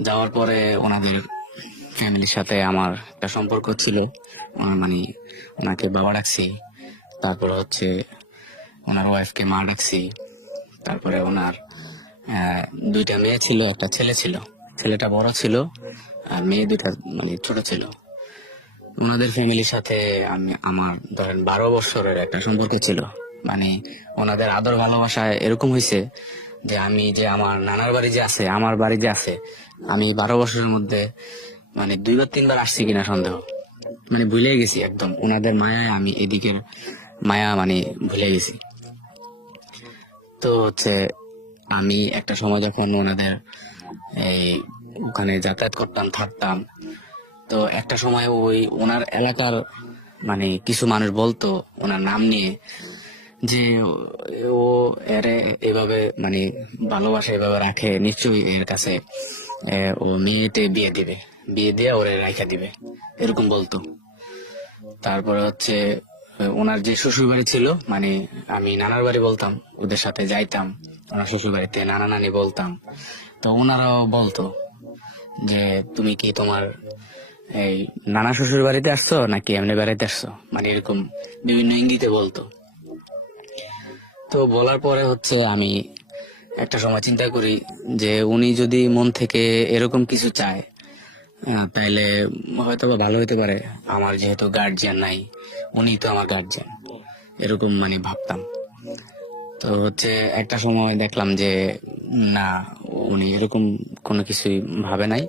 যাওয়ার পরে ওনাদের ফ্যামিলির সাথে আমার একটা সম্পর্ক ছিল। মানে ওনাকে বাবা ডাকছি, তারপরে হচ্ছে ওনার ওয়াইফকে মা ডাকছি। তারপরে ওনার দুইটা মেয়ে ছিল, একটা ছেলে ছিল। ছেলেটা বড় ছিল আর মেয়ে দুইটা মানে ছোট ছিল। ওনাদের ফ্যামিলির সাথে আমি আমার ধরেন 12 বছরের একটা সম্পর্ক ছিল। মানে ওনাদের আদর ভালোবাসায় এরকম হয়েছে যে আমি যে আমার নানার বাড়ি যে আছে, আমার বাড়ি যে আছে, আমি 12 বছরের মধ্যে মানে 2-3 বার আসছি কিনা সন্দেহ, মানে ভুলে গেছি একদম। ওনাদের মায়ায় আমি এদিকের মায়া মানে ভুলে গেছি। তো হচ্ছে আমি একটা সময় যখন ওনাদের এই ওখানে যাতায়াত করতাম, থাকতাম, তো একটা সময় ওই ওনার এলাকার মানে কিছু মানুষ বলতো ওনার নাম নিয়ে যে ও এরে এভাবে মানে ভালোবাসা এভাবে রাখে, নিশ্চয়ই এর কাছে ও মেয়েটে বিয়ে দিবে, বিয়ে দিয়ে ওরে রাখা দিবে, এরকম বলতো। তারপরে হচ্ছে ওনার যে শ্বশুর বাড়ি ছিল, মানে আমি নানার বাড়ি বলতাম, ওদের সাথে যাইতাম ওনার শ্বশুর বাড়িতে, নানা নানি বলতাম। তো ওনারাও বলতো যে তুমি কি তোমার এই নানা শ্বশুর বাড়িতে আসছো নাকি এমনি বেড়াইতে আসছো, মানে এরকম বিভিন্ন ইঙ্গিতে বলতো। তো বলার পরে হচ্ছে আমি একটা সময় চিন্তা করি যে উনি যদি মন থেকে এরকম কিছু চায়, তাইলে হয়তো বা ভালো হতে পারে। আমার যেহেতু গার্জিয়ান নাই, উনি তো আমার গার্জিয়ান, এরকম মানে ভাবতাম। তো হচ্ছে একটা সময় দেখলাম যে না, উনি এরকম কোনো কিছুই ভাবে নাই।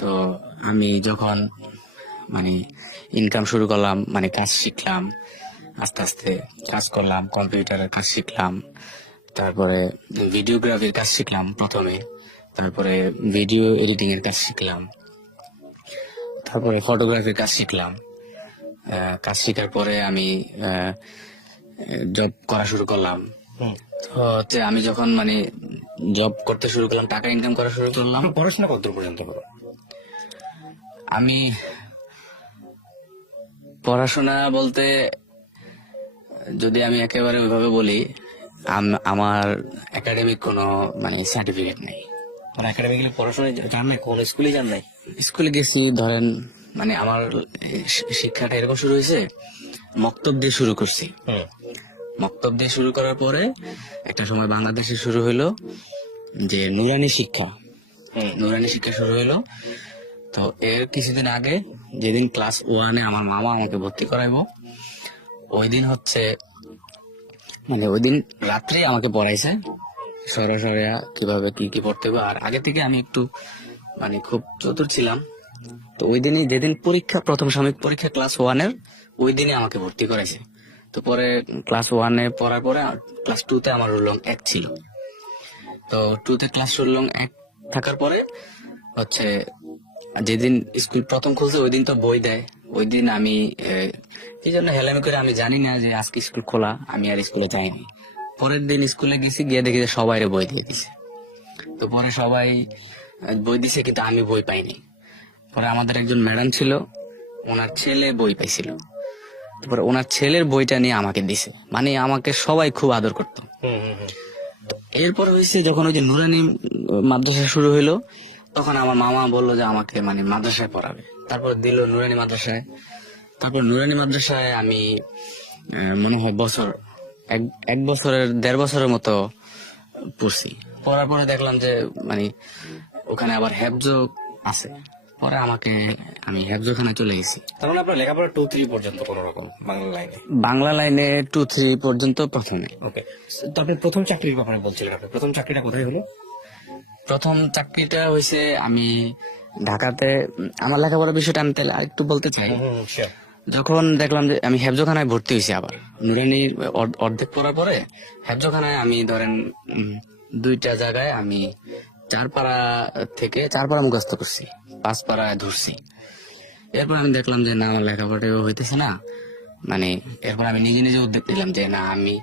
তো আমি যখন মানে ইনকাম শুরু করলাম, মানে কাজ শিখলাম, আস্তে আস্তে কাজ করলাম, কম্পিউটারের কাজ শিখলাম, তারপরে ভিডিওগ্রাফির কাজ শিখলাম প্রথমে, তারপরে ভিডিও এডিটিং এর কাজ শিখলাম, তারপরে ফটোগ্রাফির কাজ শিখলাম। কাজ শেখার পরে আমি জব করা শুরু করলাম। তো হচ্ছে আমি যখন মানে জব করতে শুরু করলাম, টাকা ইনকাম করা শুরু করলাম। পড়াশোনা কত পর্যন্ত করো? আমি পড়াশোনা বলতে যদি আমি একেবারে ওইভাবে বলি, আমার একাডেমিক কোনো মানে সার্টিফিকেট নেই। মানে একাডেমিক্যালি পড়াশোনায় যান নাই, কোন স্কুলে যান নাই? স্কুলে গেছি, ধরেন মানে আমার শিক্ষাটা এরকম শুরু হয়েছে, মক্তব দিয়ে শুরু করছি। মক্তব দিয়ে শুরু করার পরে একটা সময় বাংলাদেশে শুরু হইলো যে নুরানি শিক্ষা, নুরানি শিক্ষা শুরু হইলো। তো এর কিছুদিন আগে যেদিন ক্লাস 1-এ আমার মামা আমাকে ভর্তি করাইবো, ওই দিন হচ্ছে মানে ওই দিন রাত্রে আমাকে পড়াইছে সরাসরি কিভাবে কি কি পড়তে হবে। আর আগে থেকে আমি একটু মানে খুব চতুর ছিলাম। তো ওই দিনই যেদিন পরীক্ষা, প্রথম সাময়িক পরীক্ষা ক্লাস 1-এর, ওই দিনে আমাকে ভর্তি করাইছে। তো পরে ক্লাস 1-এ পড়ার পরে ক্লাস 2-তে আমার রোল নং 1 ছিল। তো 2-তে ক্লাস রোল নং 1 থাকার পরে হচ্ছে যেদিন স্কুল প্রথম খুলছে ওই দিন তো বই দেয়। ওই দিন আমি এই জন্য হেলামি করে আমি জানি না যে আজকে স্কুল খোলা, আমি আর স্কুলে যাইনি। পরের দিন স্কুলে গেছি, গিয়ে দেখি যে সবাই বই দিয়ে দিছে। তো পরে সবাই বই দিছে কিন্তু আমি বই পাইনি। পরে আমাদের একজন ম্যাডাম ছিল, ওনার ছেলে বই পাইছিল। তারপরে ওনার ছেলের বইটা নিয়ে আমাকে দিছে, মানে আমাকে সবাই খুব আদর করতো। এরপর হয়েছে যখন ওই যে নুরানি মাদ্রাসা শুরু হইলো, তখন আমার মামা বললো যে আমাকে মানে মাদ্রাসায় পড়াবে। তারপর দিল নুরানি মাদ্রাসায়। তারপর নুরানি মাদ্রাসায় আমি মনে হয় এক বছরের 1.5 বছরের মতো পড়ছি। পড়ার পরে দেখলাম যে মানে ওখানে আবার হেফজ আছে। পরে আমি হেফজখানে চলে গেছি। তার মানে আপনার লেখাপড়া 2-3 পর্যন্ত কোন রকম বাংলা লাইনে? বাংলা লাইনে 2-3 পর্যন্ত প্রথমে। ওকে। তো আপনি প্রথম চাকরির ব্যাপারে বলছিলেন, আপনি প্রথম চাকরিটা কোথায় হলো? প্রথম চাকরিটা হয়েছে আমি ঢাকাতে। আমার লেখাপড়ার বিষয়টা আমি তাহলে আরেকটু বলতে চাই। যখন দেখলাম যে আমি হেফজখানায় ভর্তি হয়েছি, আবার নুরানির অর্ধেক পড়ার পরে হেফজখানায় আমি ধরেন 2টা জায়গায় আমি 4 পারা থেকে 4 পারা মুখস্থ করছি, 5 পারা ধরছি। এরপর আমি দেখলাম যে না, আমার লেখাপড়াও হইতেছে না, মানে এরপর আমি নিজে নিজে উদ্যোগ নিলাম যে না, আমি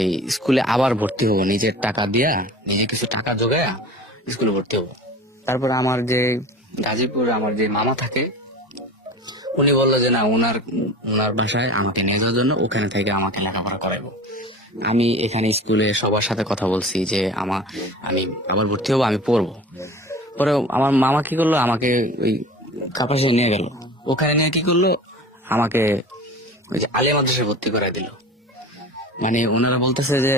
এই স্কুলে আবার ভর্তি হবো, নিজের টাকা দিয়া, নিজে কিছু টাকা জোগায়া স্কুলে ভর্তি হবো। তারপর আমার যে গাজীপুর আমার যে মামা থাকে, উনি বললো যে না, ওনার ওনার বাসায় আমাকে নিয়ে যাওয়ার জন্য, ওখানে থেকে আমাকে লেখাপড়া করাইবো। আমি এখানে স্কুলে সবার সাথে কথা বলছি যে আমি আবার ভর্তি হবো, আমি পড়বো। পরে আমার মামা কি করলো, আমাকে ওই কাপাসে নিয়ে গেল। ওখানে নিয়ে কি করলো, আমাকে ওই যে আলিয়া মাদ্রাসায় ভর্তি করাই দিল। মানে ওনারা বলতেছে যে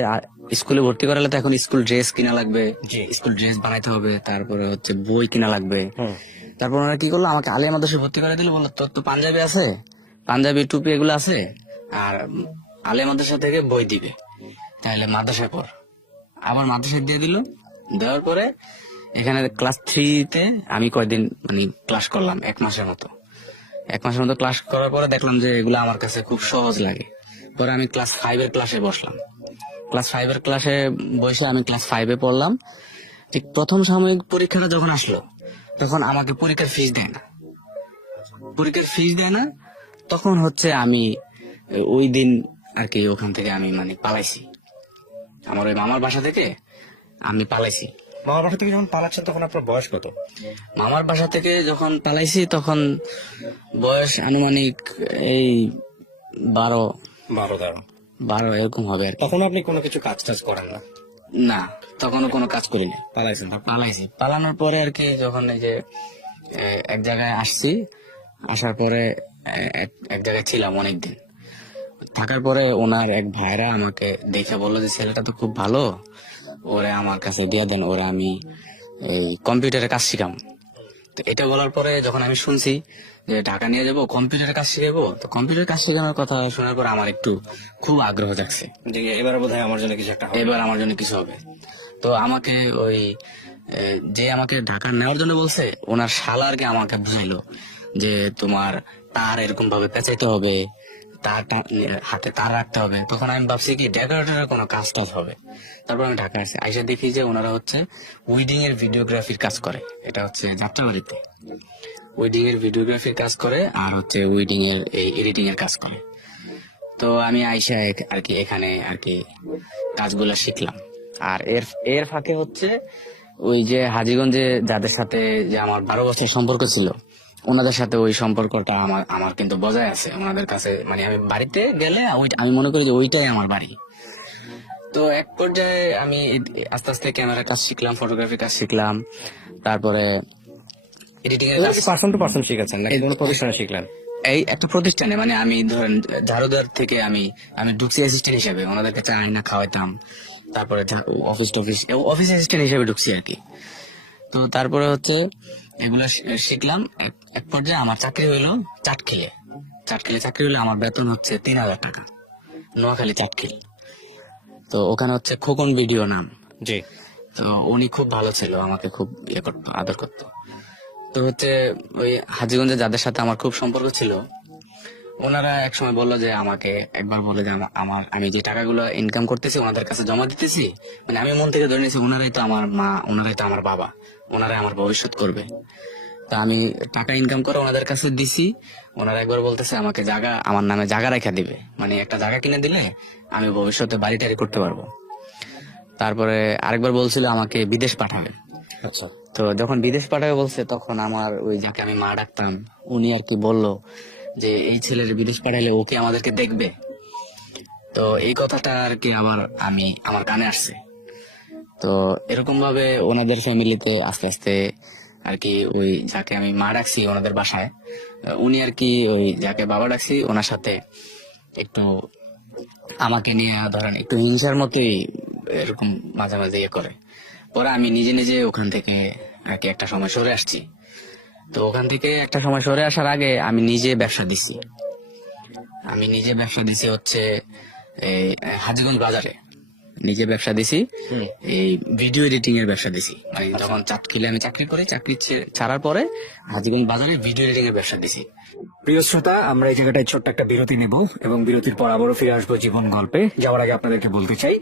স্কুলে ভর্তি করালে তো এখন স্কুল ড্রেস কিনা লাগবে, স্কুল ড্রেস বানাইতে হবে, তারপরে হচ্ছে বই কিনা লাগবে। তারপর ওনারা কি করলো, আমাকে আলিয়া মাদ্রাসায় ভর্তি করে দিল। বললো তোর তো পাঞ্জাবি আছে, পাঞ্জাবি টুপি এগুলো আছে, আর আলিয়া মাদ্রাসা থেকে বই দিবে, তাহলে মাদ্রাসায় পড়। আবার মাদ্রাসায় দিয়ে দিল। দেওয়ার পরে এখানে ক্লাস 3-তে আমি কয়দিন মানে ক্লাস করলাম, 1 মাসের মতো। 1 মাসের মতো ক্লাস করার পরে দেখলাম যে এগুলো আমার কাছে খুব সহজ লাগে। পরে আমি ক্লাস 5-এর ক্লাসে বসলাম। ক্লাস 5-এর ক্লাসে বসে আমি ক্লাস 5-এ পড়লাম। ঠিক প্রথম সাময়িক পরীক্ষাটা যখন আসলো, তখন আমাকে পরীক্ষার ফিস দেয় না। তখন হচ্ছে আমি ওই দিন আর কি ওখান থেকে আমি মানে পালাইছি, আমার ওই মামার বাসা থেকে আমি পালাইছি। মামার বাসা থেকে যখন পালাচ্ছেন তখন আপনার বয়স কত? মামার বাসা থেকে যখন পালাইছি তখন বয়স আনুমানিক এই 12 12 এরকম হবে আর কি। তখন আপনি কোনো কিছু কাজ টাজ করেন না? না, তখনও কোনো কাজ করিনি, পালাইছেন? পালাইছি। পালানোর পরে আর কি যখন এই যে এক জায়গায় আসছি, আসার পরে এক জায়গায় ছিলাম অনেকদিন। থাকার পরে ওনার এক ভাইরা আমাকে দেখে বললো যে ছেলেটা তো খুব ভালো, ওরে আমার কাছে দিয়ে দেন, ওরা আমি এই কম্পিউটারে কাজ শিখাম। তো এটা বলার পরে যখন আমি শুনছি যে ঢাকা নিয়ে যাবো, কম্পিউটারে কাজ শিখাবো, তো কম্পিউটার কাজ শেখানোর কথা শোনার পর আমার একটু খুব আগ্রহ জাগছে যে এবার বোধহয় আমার জন্য কিছু একটা হবে। এবার আমার জন্য কিছু হবে। তো আমাকে ওই যে আমাকে ঢাকা নেওয়ার জন্য বলছে, ওনার শালা আর কি আমাকে বুঝাইলো যে তোমার তার এরকম ভাবে পেঁচাইতে হবে, হাতে তার রাখতে হবে। তখন আমি ভাবছি কি ডেকোরেটরের কোনো কাজ টাজ হবে। তারপর আমি ঢাকা আসি, আইসা দেখি যে ওনারা হচ্ছে উইডিং এর ভিডিওগ্রাফির কাজ করে। এটা হচ্ছে যাত্রাবাড়িতে উইডিং এর ভিডিওগ্রাফির কাজ করে, আর হচ্ছে উইডিং এর এই এডিটিং এর কাজ করে। তো আমি আইসা আর কি এখানে আর কি কাজগুলো শিখলাম। আর এর ফাঁকে হচ্ছে ওই যে হাজীগঞ্জে যাদের সাথে যে আমার 12 বছর সম্পর্ক ছিল, ওনাদের সাথে ওই সম্পর্কটা আমার কিন্তু বজায় আছে ওনাদের কাছে। মানে আমি বাড়িতে গেলে আমি মনে করি যে ওইটাই আমার বাড়ি। তো এক পর্যায়ে আমি আস্তে আস্তে ক্যামেরা কাজ শিখলাম, ফটোগ্রাফি কাজ শিখলাম, তারপরে এডিটিং এর কাজ। পার্সন টু পার্সন শিখেছেন নাকি কোনো প্রতিষ্ঠানে শিখলেন? এই একটা প্রতিষ্ঠানে, মানে আমি ধরেন ঝাড়ুদার থেকে আমি ঢুকছি অ্যাসিস্ট্যান্ট হিসেবে, ওনাদেরকে চা আইনা খাওয়াইতাম। তারপরে অফিস অ্যাসিস্ট্যান্ট হিসেবে ঢুকছি আর কি। তো তারপরে হচ্ছে এগুলা শিখলাম। এক পর্যায়ে আমার চাকরি হইলো চাটখিলে চাকরি হলে আমার বেতন হচ্ছে 3000 টাকা, নোয়াখালী চাটখিল। তো ওখানে হচ্ছে খোকন ভিডিও নাম। জি। তো উনি খুব ভালো ছিল, আমাকে খুব করতো, আদর করতো। তো হচ্ছে ওই হাজীগঞ্জে যাদের সাথে আমার খুব সম্পর্ক ছিল, ওনারা এক সময় বললো যে আমাকে একবার বলে যে আমি যে টাকাগুলো ইনকাম করতেছি ওনাদের কাছে জমা দিতেছি, মানে আমি মন থেকে ধরে নিয়েছি ওনারাই তো আমার মা, ওনারাই তো আমার বাবা, ওনারাই আমার ভবিষ্যৎ করবে। তা আমি টাকা ইনকাম করে ওনাদের কাছে দিছি। ওনারা একবার বলতেছে আমাকে আমার নামে জায়গা রেখা দিবে, মানে একটা জায়গা কিনে দিলে আমি ভবিষ্যতে বাড়ি টাড়ি করতে পারবো। তারপরে আরেকবার বলছিল আমাকে বিদেশ পাঠাবে। আচ্ছা। তো যখন বিদেশ পাঠাবে বলছে, তখন আমার ওই যাকে আমি মা ডাকতাম, উনি আর কি বললো যে এই ছেলের বিদেশ পাঠাইলে ওকে আমাদেরকে দেখবে। তো এই কথাটা আর কি আবার আমার কানে আসছে। তো এরকম ভাবে ওনাদের ফ্যামিলিতে আস্তে আস্তে আর কি ওই যাকে আমি মা ডাকছি ওনাদের বাসায়, উনি আর কি ওই যাকে বাবা ডাকছি ওনার সাথে একটু আমাকে নিয়ে ধরেন একটু হিংসার মতোই এরকম মাঝে মাঝে ইয়ে করে। পরে আমি নিজে নিজে ওখান থেকে আর কি একটা সময় সরে আসছি। তো ওখান থেকে একটা সময় সরে আসার আগে আমি নিজে ব্যবসা দিছি হচ্ছে এই হাজীগঞ্জ বাজারে নিজে ব্যবসা দিছি। এই ভিডিও এডিটিং এর ব্যবসা দিছি, মানে যখন চাটখিলে আমি চাকরি করি, চাকরি ছাড়ার পরে হাজীগঞ্জ বাজারে ভিডিও এডিটিং এর ব্যবসা দিছি। প্রিয় শ্রোতা, আমরা এই জায়গাটায় ছোট্ট একটা বিরতি নেব এবং বিরতির পর আবারও ফিরে আসবো জীবন গল্পে। যাওয়ার আগে আপনাদেরকে বলতে চাই,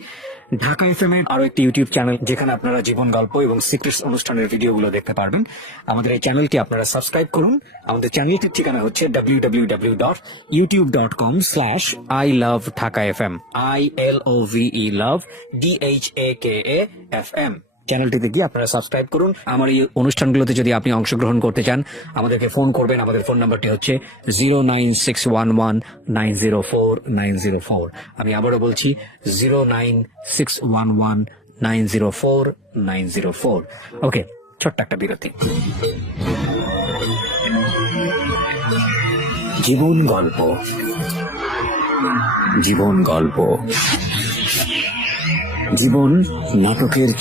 ঢাকা এফএম এর আরো একটি ইউটিউব চ্যানেল যেখানে আপনারা জীবন গল্প এবং সিক্রেটস অনুষ্ঠানের ভিডিওগুলো দেখতে পারবেন। আমাদের এই চ্যানেলটি আপনারা সাবস্ক্রাইব করুন। আমাদের চ্যানেলটির ঠিকানা হচ্ছে www.youtube.com/I-love-Dhaka-FM, ILOVE love DHAKAFM। চ্যানেলটিতে গিয়ে আপনারা সাবস্ক্রাইব করুন। আমার এই অনুষ্ঠানগুলোতে যদি আপনি অংশগ্রহণ করতে চান, আমাদেরকে ফোন করবেন। আমাদের ফোন নাম্বারটি হচ্ছে 09611904904। আমি আবারও বলছি 09611904904। ওকে, ছোট্ট একটা বিরতি। জীবন গল্প, জীবন গল্প, জীবন নাটকের